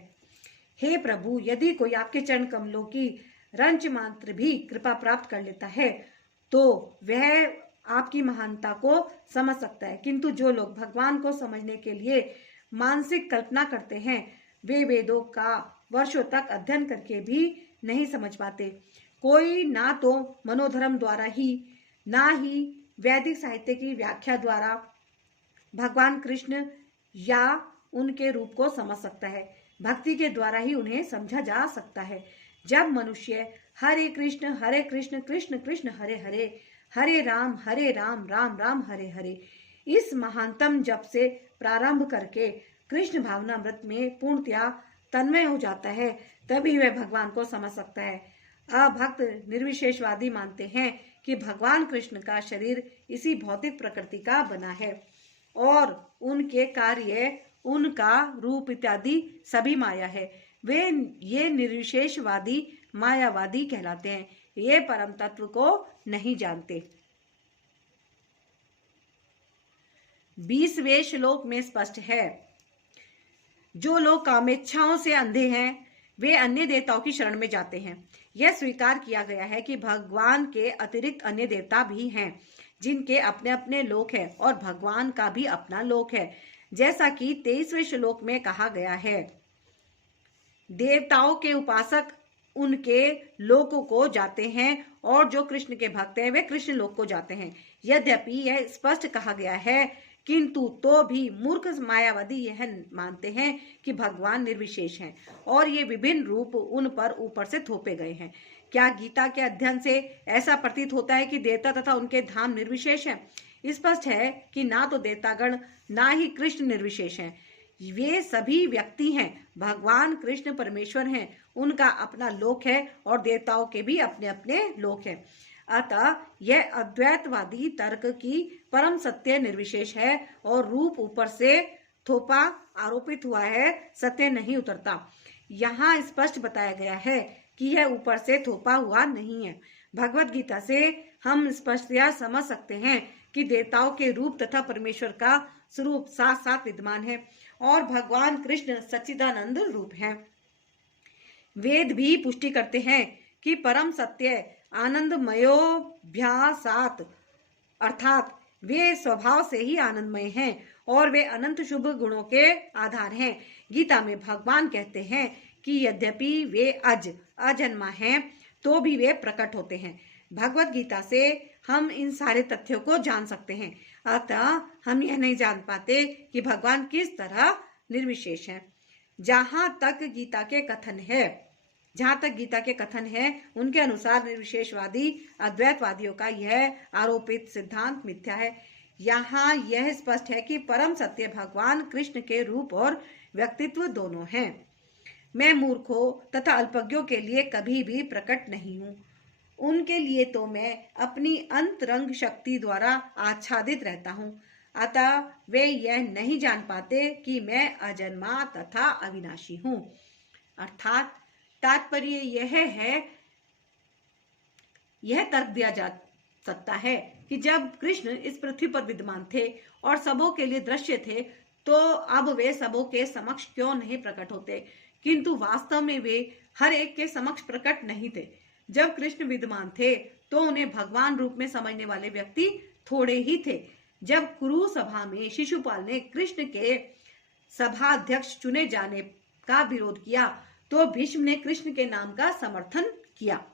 हे प्रभु, यदि कोई आपके चरण कमलों की रंच मात्र भी कृपा प्राप्त कर लेता है तो वह आपकी महानता को समझ सकता है, किंतु जो लोग भगवान को समझने के लिए मानसिक कल्पना करते हैं, वे वेदों का वर्षों तक अध्ययन करके भी नहीं समझ पाते। कोई ना तो मनोधर्म द्वारा ही, ना ही वैदिक साहित्य की व्याख्या द्वारा भगवान कृष्ण या उनके रूप को समझ सकता है। भक्ति के द्वारा ही उन्हें समझा जा सकता है। जब मनुष्य हरे कृष्ण कृष्ण कृष्ण हरे हरे, हरे राम राम राम हरे हरे, इस महानतम जप से प्रारंभ करके कृष्ण भावनामृत में पूर्णतया तन्मय हो जाता है, तभी वह भगवान को समझ सकता है। अभक्त निर्विशेषवादी मानते हैं कि भगवान कृष्ण का शरीर इसी भौतिक प्रकृति का बना है और उनके कार्य, उनका रूप इत्यादि सभी माया है। वे ये निर्विशेषवादी मायावादी कहलाते हैं। ये परम तत्व को नहीं जानते। 20वें श्लोक में स्पष्ट है, जो लोग कामेच्छाओं से अंधे हैं वे अन्य देवताओं की शरण में जाते हैं। यह स्वीकार किया गया है कि भगवान के अतिरिक्त अन्य देवता भी हैं, जिनके अपने अपने लोक है और भगवान का भी अपना लोक है। जैसा कि 23वें श्लोक में कहा गया है, देवताओं के उपासक उनके लोकों को जाते हैं और जो कृष्ण के भक्त हैं वे कृष्ण लोक को जाते हैं। यद्यपि यह स्पष्ट कहा गया है, किंतु तो भी मूर्ख मायावादी यह मानते हैं कि भगवान निर्विशेष हैं और ये विभिन्न रूप उन पर ऊपर से थोपे गए हैं। क्या गीता के अध्ययन से ऐसा प्रतीत होता है कि देवता तथा उनके धाम निर्विशेष हैं? स्पष्ट है कि ना तो देवतागण ना ही कृष्ण निर्विशेष हैं। वे सभी व्यक्ति हैं। भगवान कृष्ण परमेश्वर हैं, उनका अपना लोक है और देवताओं के भी अपने अपने लोक है। अतः यह अद्वैतवादी तर्क की परम सत्य निर्विशेष है और रूप ऊपर से थोपा आरोपित हुआ है, सत्य नहीं उतरता। यहाँ स्पष्ट बताया गया है कि यह ऊपर से थोपा हुआ नहीं है। भगवत गीता से हम स्पष्टतया समझ सकते हैं कि देवताओं के रूप तथा परमेश्वर का स्वरूप साथ साथ विद्यमान है और भगवान कृष्ण सच्चिदानंद रूप है। वेद भी पुष्टि करते हैं कि परम सत्य आनंदमयोभ्यासात अर्थात वे स्वभाव से ही आनंदमय हैं और वे अनंत शुभ गुणों के आधार हैं। गीता में भगवान कहते हैं कि यद्यपि वे अजन्मा हैं तो भी वे प्रकट होते हैं। भगवत गीता से हम इन सारे तथ्यों को जान सकते हैं। अतः हम यह नहीं जान पाते कि भगवान किस तरह निर्विशेष हैं। जहां तक गीता के कथन है उनके अनुसार निर्विशेषवादी अद्वैतवादियों का यह आरोपित सिद्धांत मिथ्या है। यहाँ यह स्पष्ट है कि परम सत्य भगवान कृष्ण के रूप और व्यक्तित्व दोनों हैं। मैं मूर्खों तथा अल्पज्ञों के लिए कभी भी प्रकट नहीं हूँ। उनके लिए तो मैं अपनी अंतरंग शक्ति द्वारा आच्छादित रहता हूँ। अतः वे यह नहीं जान पाते कि मैं अजन्मा तथा अविनाशी हूँ। अर्थात तात्पर्य यह तर्क दिया जा सकता है कि जब कृष्ण इस पृथ्वी पर विद्यमान थे और सबों के लिए दृश्य थे, तो अब वे सबों के समक्ष क्यों नहीं प्रकट होते? किंतु वास्तव में वे हर एक के समक्ष प्रकट नहीं थे। जब कृष्ण विद्यमान थे तो उन्हें भगवान रूप में समझने वाले व्यक्ति थोड़े ही थे। जब कुरु सभा में शिशुपाल ने कृष्ण के सभाध्यक्ष चुने जाने का विरोध किया तो भीष्म ने कृष्ण के नाम का समर्थन किया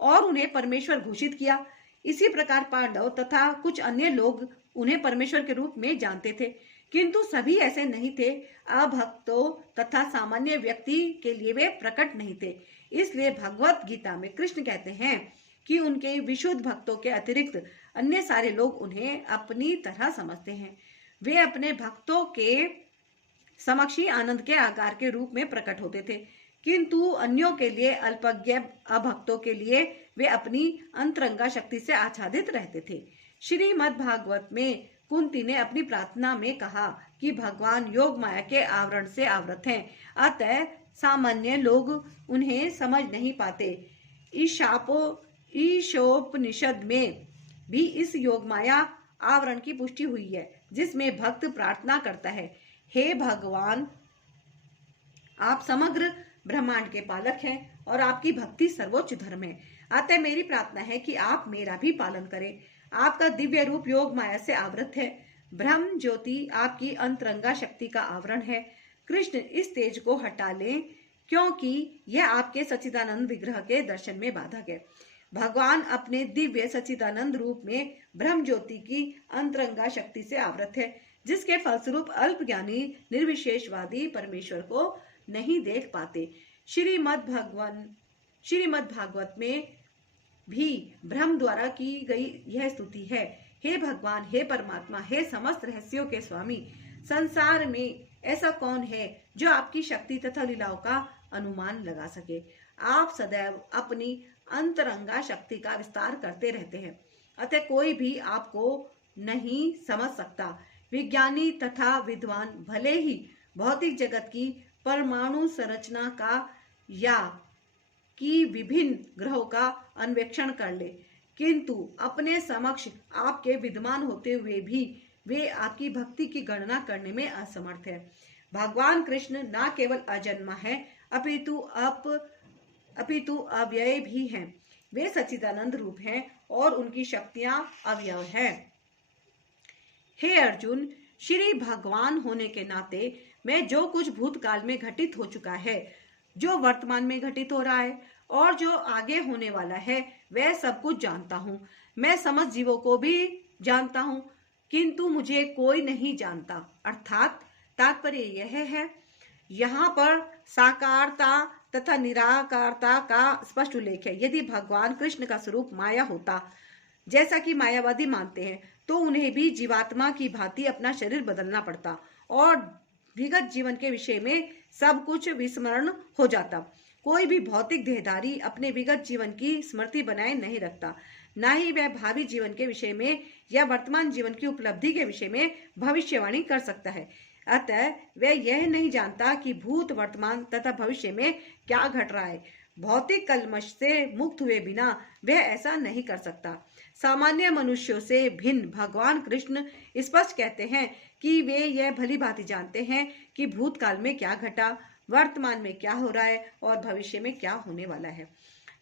और उन्हें परमेश्वर घोषित किया। इसी प्रकार पांडव तथा कुछ अन्य लोग उन्हें परमेश्वर के रूप में जानते थे, किंतु सभी ऐसे नहीं थे। अभक्तों तथा सामान्य व्यक्ति के लिए वे प्रकट नहीं थे। इसलिए भगवत गीता में कृष्ण कहते हैं कि उनके विशुद्ध भक्तों के अतिरिक्त अन्य सारे लोग उन्हें अपनी तरह समझते हैं। वे अपने भक्तों के समक्षी आनंद के आकार के रूप में प्रकट होते थे, किंतु अन्यों के लिए, अल्पज्ञ अभक्तों के लिए वे अपनी अंतरंगा शक्ति से आच्छादित रहते थे। श्रीमद् भागवत में कुंती ने अपनी प्रार्थना में कहा कि भगवान योग माया के आवरण से आवृत हैं, अतः सामान्य लोग उन्हें समझ नहीं पाते। ईशोपनिषद में भी इस योग माया आवरण की पुष्टि हुई है, जिसमें भक्त प्रार्थना करता है, हे भगवान, आप समग्र ब्रह्मांड के पालक हैं और आपकी भक्ति सर्वोच्च धर्म है। अतः मेरी प्रार्थना है कि आप मेरा भी पालन करें। आपका दिव्य रूप योग माया से आवृत है। ब्रह्म ज्योति आपकी अंतरंगा शक्ति का आवरण है। कृष्ण इस तेज को हटा लें, क्योंकि यह आपके सच्चिदानंद विग्रह के दर्शन में बाधक है। भगवान अपने दिव्य सच्चिदानंद रूप में ब्रह्म ज्योति की अंतरंगा शक्ति से आवृत है, जिसके फलस्वरूप अल्पज्ञानी निर्विशेषवादी परमेश्वर को नहीं देख पाते। श्रीमद् भागवत में भी ब्रह्म द्वारा की गई यह स्तुति है, हे भगवान, हे परमात्मा, हे समस्त रहस्यों के स्वामी, संसार में ऐसा कौन है जो आपकी शक्ति तथा लीलाओं का अनुमान लगा सके? आप सदैव अपनी अंतरंगा शक्ति का विस्तार करते रहते हैं, अतः कोई भी आपको नहीं समझ सकता। विज्ञानी तथा विद्वान भले ही भौतिक जगत की परमाणु संरचना का या कि विभिन्न ग्रहों का अन्वेषण कर ले, किंतु अपने समक्ष आपके विद्यमान होते हुए भी वे आपकी भक्ति की गणना करने में असमर्थ है। भगवान कृष्ण न केवल अजन्मा है, अपितु अव्यय भी हैं। वे सच्चिदानंद रूप हैं और उनकी शक्तियां अव्यय हैं। हे अर्जुन, श्री भगवान होने के नाते मैं जो कुछ भूतकाल में घटित हो चुका है, जो वर्तमान में घटित हो रहा है और जो आगे होने वाला है, वह सब कुछ जानता हूँ। मैं समस्त जीवों को भी जानता हूँ, किंतु मुझे कोई नहीं जानता। अर्थात तात्पर्य यह है, यहाँ पर साकारता तथा निराकारता का स्पष्ट उल्लेख है। यदि भगवान कृष्ण का स्वरूप माया होता, जैसा कि मायावादी मानते हैं, तो उन्हें भी जीवात्मा की भांति अपना शरीर बदलना पड़ता और विगत जीवन के विषय में सब कुछ विस्मरण हो जाता। कोई भी भौतिक देहधारी अपने विगत जीवन की स्मृति बनाए नहीं रखता, न ही वह भावी जीवन के विषय में या वर्तमान जीवन की उपलब्धि के विषय में भविष्यवाणी कर सकता है। अतः वह यह नहीं जानता कि भूत, वर्तमान तथा भविष्य में क्या घट रहा है। भौतिक कलमश से मुक्त हुए बिना वह ऐसा नहीं कर सकता। सामान्य मनुष्यों से भिन्न भगवान कृष्ण स्पष्ट कहते हैं कि वे यह भली भांति जानते हैं कि भूतकाल में क्या घटा, वर्तमान में क्या हो रहा है और भविष्य में क्या होने वाला है।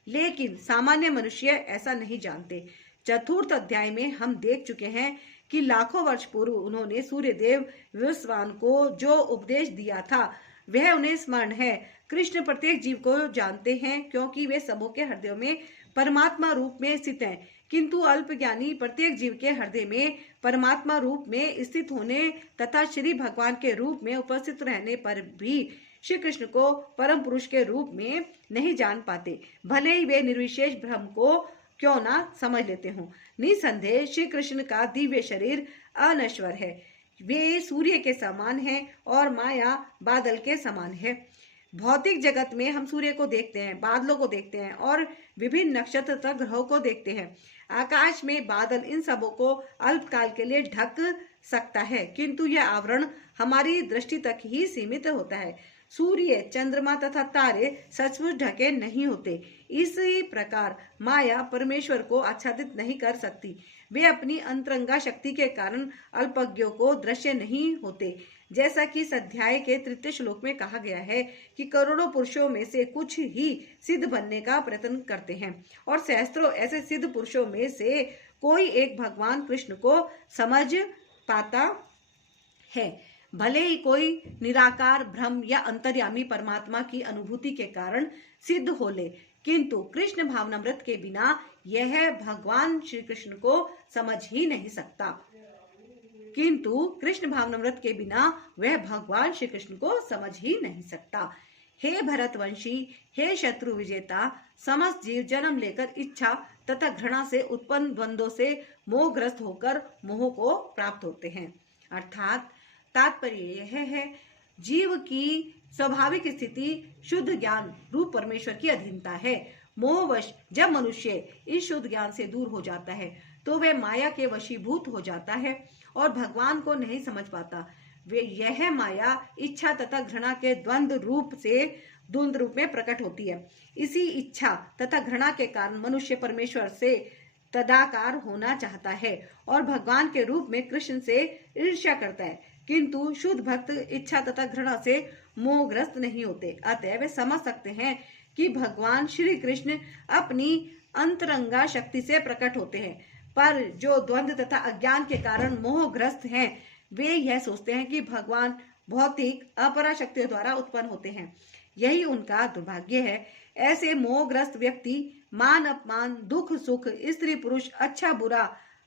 लेकिन सामान्य मनुष्य ऐसा नहीं जानते। चतुर्थ अध्याय में हम देख चुके हैं कि लाखों वर्ष पूर्व उन्होंने सूर्यदेव विवस्वान को जो उपदेश दिया था वह उन्हें स्मरण है। कृष्ण प्रत्येक जीव को जानते हैं क्योंकि वे सबों के हृदयों में परमात्मा रूप में स्थित हैं, किंतु अल्पज्ञानी प्रत्येक जीव के हृदय में परमात्मा रूप में स्थित होने तथा श्री भगवान के रूप में उपस्थित रहने पर भी श्री कृष्ण को परम पुरुष के रूप में नहीं जान पाते, भले ही वे निर्विशेष ब्रह्म को क्यों ना समझ लेते हों। निसंदेह श्री कृष्ण का दिव्य शरीर अनश्वर है। वे सूर्य के समान हैं और माया बादल के समान है। भौतिक जगत में हम सूर्य को देखते हैं, बादलों को देखते हैं और विभिन्न नक्षत्र तथा ग्रहों को देखते हैं। आकाश में बादल इन सबों को अल्पकाल के लिए ढक सकता है, किंतु यह आवरण हमारी दृष्टि तक ही सीमित होता है। सूर्य, चंद्रमा तथा तारे सचमुच ढके नहीं होते। इसी प्रकार माया परमेश्वर को आच्छादित नहीं कर सकती। वे अपनी अंतरंगा शक्ति के कारण अल्पज्ञों को दृश्य नहीं होते। जैसा कि इस अध्याय के 3 श्लोक में कहा गया है कि करोड़ों पुरुषों में से कुछ ही सिद्ध बनने का प्रयत्न करते हैं और सहस्त्रों ऐसे सिद्ध पुरुषों में से कोई एक भगवान कृष्ण को समझ पाता है। भले ही कोई निराकार ब्रह्म या अंतर्यामी परमात्मा की अनुभूति के कारण सिद्ध हो ले, किंतु कृष्ण भावनामृत के बिना यह भगवान श्री कृष्ण को समझ ही नहीं सकता। किंतु कृष्ण भावनामृत के बिना वह भगवान श्री कृष्ण को समझ ही नहीं सकता। हे भरतवंशी, हे शत्रु विजेता, समस्त जीव जन्म लेकर इच्छा तथा घृणा से उत्पन्न द्वंद्वों से मोहग्रस्त होकर मोह को प्राप्त होते हैं। अर्थात तात्पर्य यह है, जीव की स्वाभाविक स्थिति शुद्ध ज्ञान रूप परमेश्वर की अधीनता है। मोहवश जब मनुष्य इस शुद्ध ज्ञान से दूर हो जाता है तो वह माया के वशीभूत हो जाता है और भगवान को नहीं समझ पाता। वे यह माया इच्छा तथा घृणा के द्वंद्व रूप में प्रकट होती है। इसी इच्छा तथा घृणा के कारण मनुष्य परमेश्वर से तदाकार होना चाहता है और भगवान के रूप में कृष्ण से ईर्ष्या करता है, किंतु शुद्ध भक्त इच्छा तथा घृणा से मोहग्रस्त नहीं होते। अतः वे समझ सकते हैं कि भगवान श्री कृष्ण अपनी अंतरंगा शक्ति से प्रकट होते हैं, पर जो द्वंद्व तथा अज्ञान के कारण मोहग्रस्त हैं, वे यह सोचते हैं कि भगवान भौतिक अपरा शक्तियों द्वारा उत्पन्न होते हैं। यही उनका दुर्भाग्य है। ऐसे मोहग्रस्त व्यक्ति मान अपमान, दुख सुख, स्त्री पुरुष, अच्छा बुरा,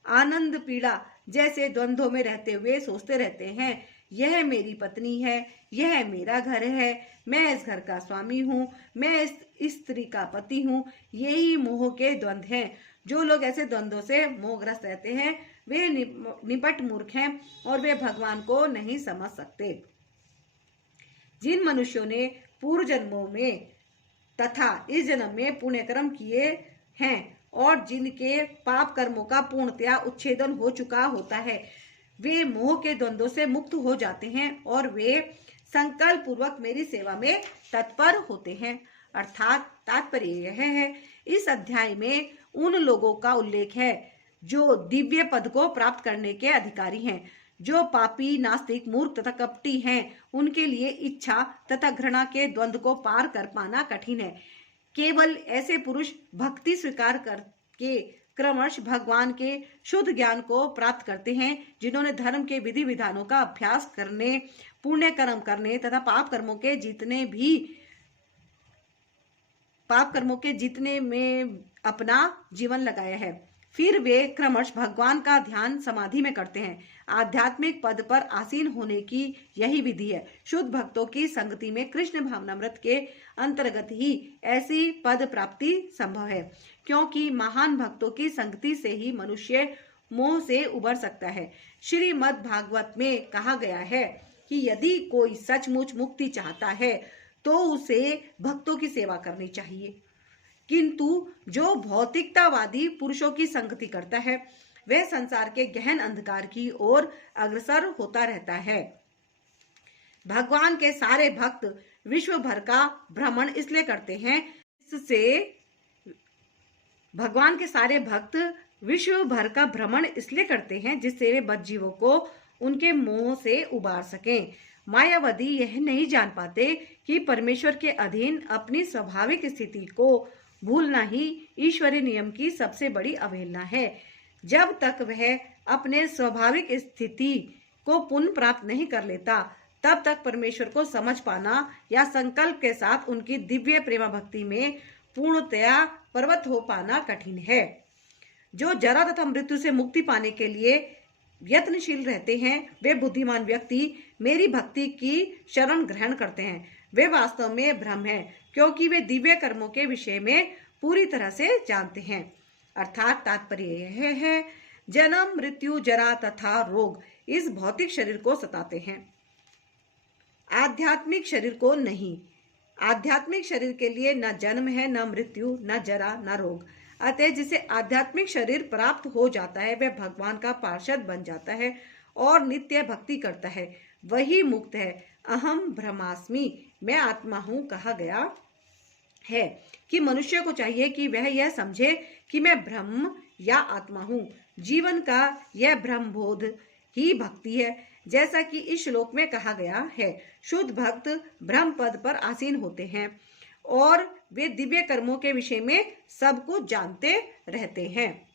आनंद पीड़ा जैसे द्वंद्वों में रहते हुए सोचते रहते हैं, यह मेरी पत्नी है, यह मेरा घर है, मैं इस घर का स्वामी हूँ, मैं इस स्त्री का पति हूँ। यही मोह के द्वंद्व हैं। जो लोग ऐसे द्वंद्वों से मोहग्रस्त रहते हैं वे निपट मूर्ख हैं और वे भगवान को नहीं समझ सकते। जिन मनुष्यों ने पूर्व जन्मों में तथा इस जन्म में पुण्य कर्म किए हैं और जिनके पाप कर्मों का पूर्णतया उच्छेदन हो चुका होता है, वे मोह के द्वंद्वों से मुक्त हो जाते हैं और वे संकल्प पूर्वक मेरी सेवा में तत्पर होते हैं। अर्थात तात्पर्य यह है, इस अध्याय में उन लोगों का उल्लेख है जो दिव्य पद को प्राप्त करने के अधिकारी हैं। जो पापी, नास्तिक, मूर्ख तथा कपटी हैं, उनके लिए इच्छा तथा घृणा के द्वंद्व को पार कर पाना कठिन है। केवल ऐसे पुरुष भक्ति स्वीकार करके क्रमश भगवान के शुद्ध ज्ञान को प्राप्त करते हैं, जिन्होंने धर्म के विधि विधानों का अभ्यास करने, पुण्य कर्म करने तथा पाप कर्मों के जीतने में अपना जीवन लगाया है। फिर वे क्रमश भगवान का ध्यान समाधि में करते हैं। आध्यात्मिक पद पर आसीन होने की यही विधि है। शुद्ध भक्तों की संगति में कृष्ण भावनामृत के अंतर्गत ही ऐसी पद प्राप्ति संभव है, क्योंकि महान भक्तों की संगति से ही मनुष्य मोह से उबर सकता है। श्रीमद् भागवत में कहा गया है कि यदि कोई सचमुच मुक्ति चाहता है तो उसे भक्तों की सेवा करनी चाहिए, किंतु जो भौतिकतावादी पुरुषों की संगति करता है वह संसार के गहन अंधकार की ओर अग्रसर होता रहता है। भगवान के सारे भक्त विश्व भर का भ्रमण इसलिए करते हैं, जिससे वे बद्धजीवों को उनके मोह से उबार सकें। मायावादी यह नहीं जान पाते कि परमेश्वर के अधीन अपनी स्वाभाविक स्थिति को भूलना ही ईश्वरीय नियम की सबसे बड़ी अवहेलना है। जब तक वह अपने स्वाभाविक स्थिति को पुनः प्राप्त नहीं कर लेता, तब तक परमेश्वर को समझ पाना या संकल्प के साथ उनकी दिव्य प्रेमा भक्ति में पूर्णतया प्रवृत्त हो पाना कठिन है। जो जरा तथा मृत्यु से मुक्ति पाने के लिए यत्नशील रहते हैं, वे बुद्धिमान व्यक्ति मेरी भक्ति की शरण ग्रहण करते हैं। वे वास्तव में ब्रह्म हैं, क्योंकि वे दिव्य कर्मों के विषय में पूरी तरह से जानते हैं। अर्थात तात्पर्य यह है, जन्म मृत्यु जरा तथा रोग इस भौतिक शरीर को सताते हैं, आध्यात्मिक शरीर को नहीं। आध्यात्मिक शरीर के लिए न जन्म है, न मृत्यु, न जरा, न रोग। अतः जिसे आध्यात्मिक शरीर प्राप्त हो जाता है वह भगवान का पार्षद बन जाता है और नित्य भक्ति करता है, वही मुक्त है। अहम ब्रह्मास्मि, मैं आत्मा हूँ कहा गया है कि मनुष्य को चाहिए कि वह यह समझे कि मैं ब्रह्म या आत्मा हूँ। जीवन का यह ब्रह्म बोध ही भक्ति है, जैसा कि इस श्लोक में कहा गया है। शुद्ध भक्त ब्रह्म पद पर आसीन होते हैं और वे दिव्य कर्मों के विषय में सब कुछ जानते रहते हैं।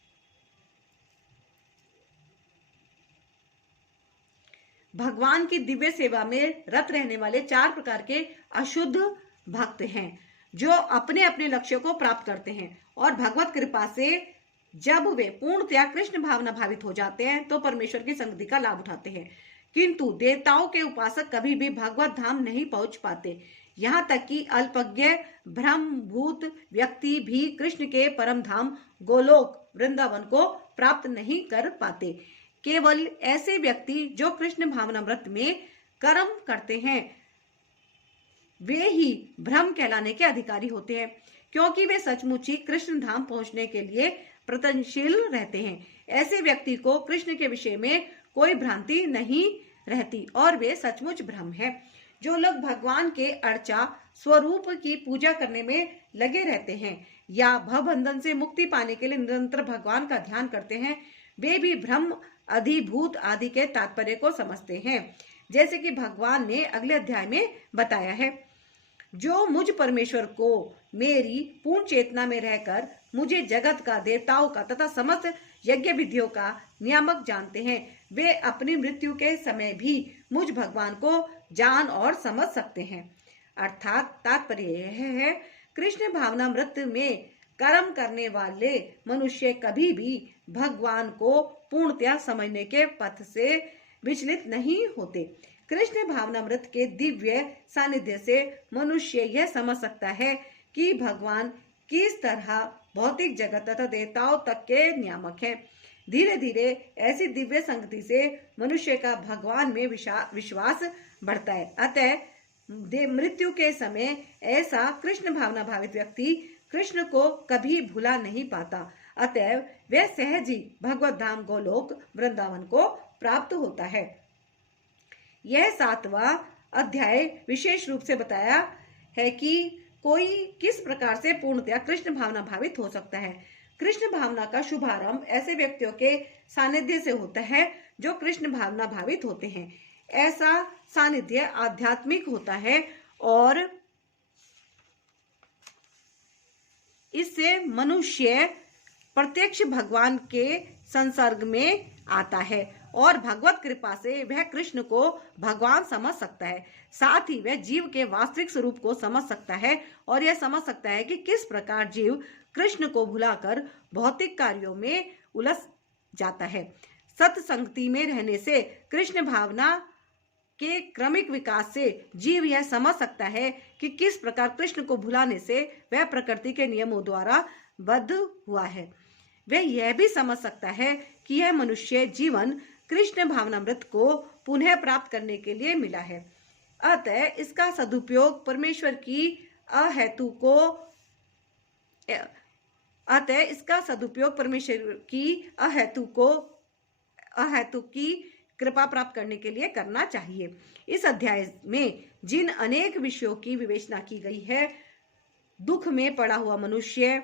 भगवान की दिव्य सेवा में रत रहने वाले 4 प्रकार के अशुद्ध भक्त हैं, जो अपने अपने लक्ष्य को प्राप्त करते हैं और भगवत कृपा से जब वे पूर्णतया कृष्ण भावना भावित हो जाते हैं तो परमेश्वर की संगति का लाभ उठाते हैं। किंतु देवताओं के उपासक कभी भी भगवत धाम नहीं पहुंच पाते। यहाँ तक कि अल्पज्ञ ब्रह्मभूत व्यक्ति भी कृष्ण के परम धाम गोलोक वृंदावन को प्राप्त नहीं कर पाते। केवल ऐसे व्यक्ति जो कृष्ण भावनामृत में कर्म करते हैं वे ही ब्रह्म कहलाने के अधिकारी होते हैं, क्योंकि वे सचमुच ही कृष्ण धाम पहुंचने के लिए प्रयत्नशील रहते हैं। ऐसे व्यक्ति को कृष्ण के विषय में कोई भ्रांति नहीं रहती और वे सचमुच ब्रह्म है। जो लोग भगवान के अर्चा स्वरूप की पूजा करने में लगे रहते हैं या भवबंधन से मुक्ति पाने के लिए निरंतर भगवान का ध्यान करते हैं, वे भी ब्रह्म अधिभूत आदि के तात्पर्य को समझते हैं, जैसे कि भगवान ने अगले अध्याय में बताया है। जो मुझ परमेश्वर को मेरी पूर्ण चेतना में रहकर मुझे जगत का, देवताओं का तथा समस्त यज्ञ विधियों का नियामक जानते हैं, वे अपनी मृत्यु के समय भी मुझ भगवान को जान और समझ सकते हैं। अर्थात तात्पर्य यह है, कृष्ण भावनामृत में कर्म करने वाले मनुष्य कभी भी भगवान को पूर्णतया समझने के पथ से विचलित नहीं होते। कृष्ण भावनामृत के दिव्य सानिध्य से मनुष्य यह समझ सकता है कि भगवान किस तरह भौतिक जगत तथा देवताओं तक के नियामक हैं। धीरे धीरे ऐसी दिव्य संगति से मनुष्य का भगवान में विश्वास बढ़ता है। अतः मृत्यु के समय ऐसा कृष्ण भावना भावित व्यक्ति कृष्ण को कभी भुला नहीं पाता। अतः वह सहज ही भगवत धाम गोलोक वृंदावन को प्राप्त होता है। यह 7वां अध्याय विशेष रूप से बताया है कि कोई किस प्रकार से पूर्णतया कृष्ण भावना भावित हो सकता है। कृष्ण भावना का शुभारंभ ऐसे व्यक्तियों के सानिध्य से होता है जो कृष्ण भावना भावित होते हैं। ऐसा सानिध्य आध्यात्मिक होता है और इससे मनुष्य प्रत्यक्ष भगवान के संसर्ग में आता है और भगवत कृपा से वह कृष्ण को भगवान समझ सकता है। साथ ही वह जीव के वास्तविक स्वरूप को समझ सकता है और यह समझ सकता है कि किस प्रकार जीव कृष्ण को भुलाकर भौतिक कार्यों में उलझ जाता है। सत्संगति में रहने से कृष्ण भावना के क्रमिक विकास से जीव यह समझ सकता है कि किस प्रकार कृष्ण को भुलाने से वह प्रकृति के नियमों द्वारा बद्ध हुआ है। वह यह भी समझ सकता है कि यह मनुष्य जीवन कृष्ण भावनामृत को पुनः प्राप्त करने के लिए मिला है। अतः इसका सदुपयोग परमेश्वर की अहेतु की कृपा प्राप्त करने के लिए करना चाहिए। इस अध्याय में जिन अनेक विषयों की विवेचना की गई है, दुख में पड़ा हुआ मनुष्य,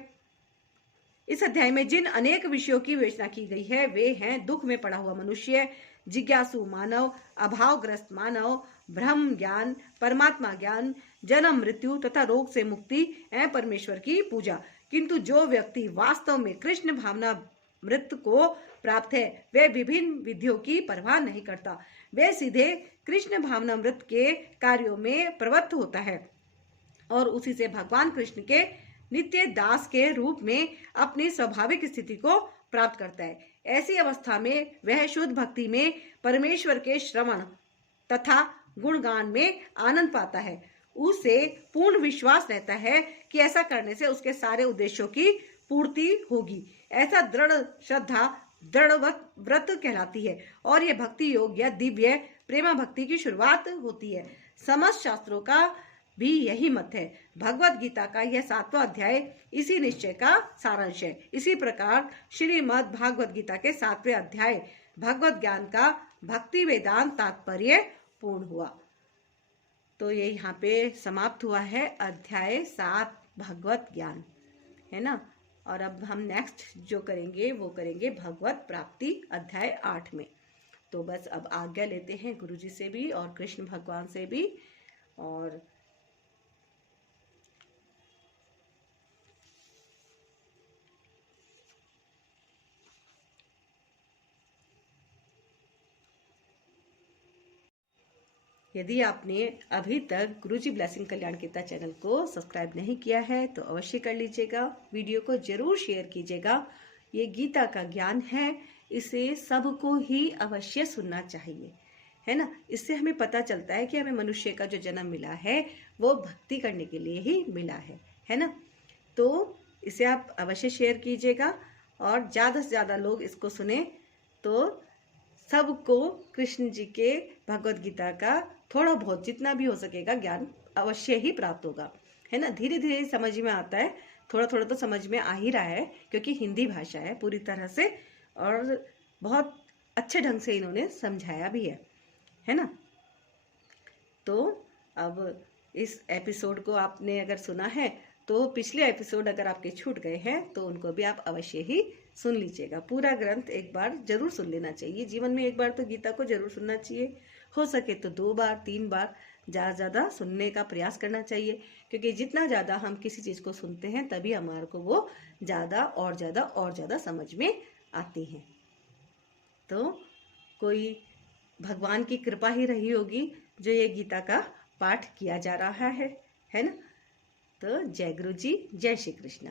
इस अध्याय में जिन अनेक विषयों की विवेचना की गई है वे हैं दुख में पड़ा हुआ मनुष्य, जिज्ञासु मानव, अभावग्रस्त मानव, ब्रह्म ज्ञान, परमात्मा ज्ञान, जन्म मृत्यु तथा रोग से मुक्ति एवं परमेश्वर की पूजा। किंतु जो व्यक्ति वास्तव में कृष्ण भावना मृत को प्राप्त है वह विभिन्न विधियों की परवाह नहीं करता। वह सीधे कृष्ण भावना मृत के कार्यों में प्रवृत्त होता है और उसी से भगवान कृष्ण के नित्य दास के रूप में अपनी स्वाभाविक स्थिति को प्राप्त करता है। ऐसी अवस्था में वह शुद्ध भक्ति में परमेश्वर के श्रवण तथा गुणगान में आनंद पाता है। उसे पूर्ण विश्वास रहता है कि ऐसा करने से उसके सारे उद्देश्यों की पूर्ति होगी। ऐसा दृढ़ श्रद्धा दृढ़ व्रत कहलाती है और यह भक्ति योग या दिव्य प्रेमा भक्ति की शुरुआत होती है। समस्त शास्त्रों का भी यही मत है। भगवत गीता का यह 7वां अध्याय इसी निश्चय का सारांश है। इसी प्रकार श्रीमद् भागवत गीता के 7वें अध्याय भगवत ज्ञान का भक्ति वेदांत तात्पर्य पूर्ण हुआ। तो ये यहाँ पे समाप्त हुआ है अध्याय 7 भगवत ज्ञान, है ना। और अब हम नेक्स्ट जो करेंगे वो करेंगे भगवत प्राप्ति अध्याय 8 में। तो बस अब आज्ञा लेते हैं गुरुजी से भी और कृष्ण भगवान से भी। और यदि आपने अभी तक गुरुजी ब्लेसिंग कल्याण गीता चैनल को सब्सक्राइब नहीं किया है तो अवश्य कर लीजिएगा। वीडियो को जरूर शेयर कीजिएगा। ये गीता का ज्ञान है, इसे सबको ही अवश्य सुनना चाहिए, है ना। इससे हमें पता चलता है कि हमें मनुष्य का जो जन्म मिला है वो भक्ति करने के लिए ही मिला है ना। तो इसे आप अवश्य शेयर कीजिएगा और ज़्यादा से ज़्यादा लोग इसको सुने तो सबको कृष्ण जी के भगवत गीता का थोड़ा बहुत जितना भी हो सकेगा ज्ञान अवश्य ही प्राप्त होगा, है ना। धीरे धीरे समझ में आता है, थोड़ा थोड़ा तो समझ में आ ही रहा है क्योंकि हिंदी भाषा है पूरी तरह से और बहुत अच्छे ढंग से इन्होंने समझाया भी है ना। तो अब इस एपिसोड को आपने अगर सुना है तो पिछले एपिसोड अगर आपके छूट गए हैं तो उनको भी आप अवश्य ही सुन लीजिएगा। पूरा ग्रंथ एक बार जरूर सुन लेना चाहिए। जीवन में एक बार तो गीता को जरूर सुनना चाहिए, हो सके तो 2 बार 3 बार ज़्यादा सुनने का प्रयास करना चाहिए, क्योंकि जितना ज़्यादा हम किसी चीज़ को सुनते हैं तभी हमारे को वो ज़्यादा समझ में आती है। तो कोई भगवान की कृपा ही रही होगी जो ये गीता का पाठ किया जा रहा है ना। तो जय गुरु जी, जय श्री कृष्ण।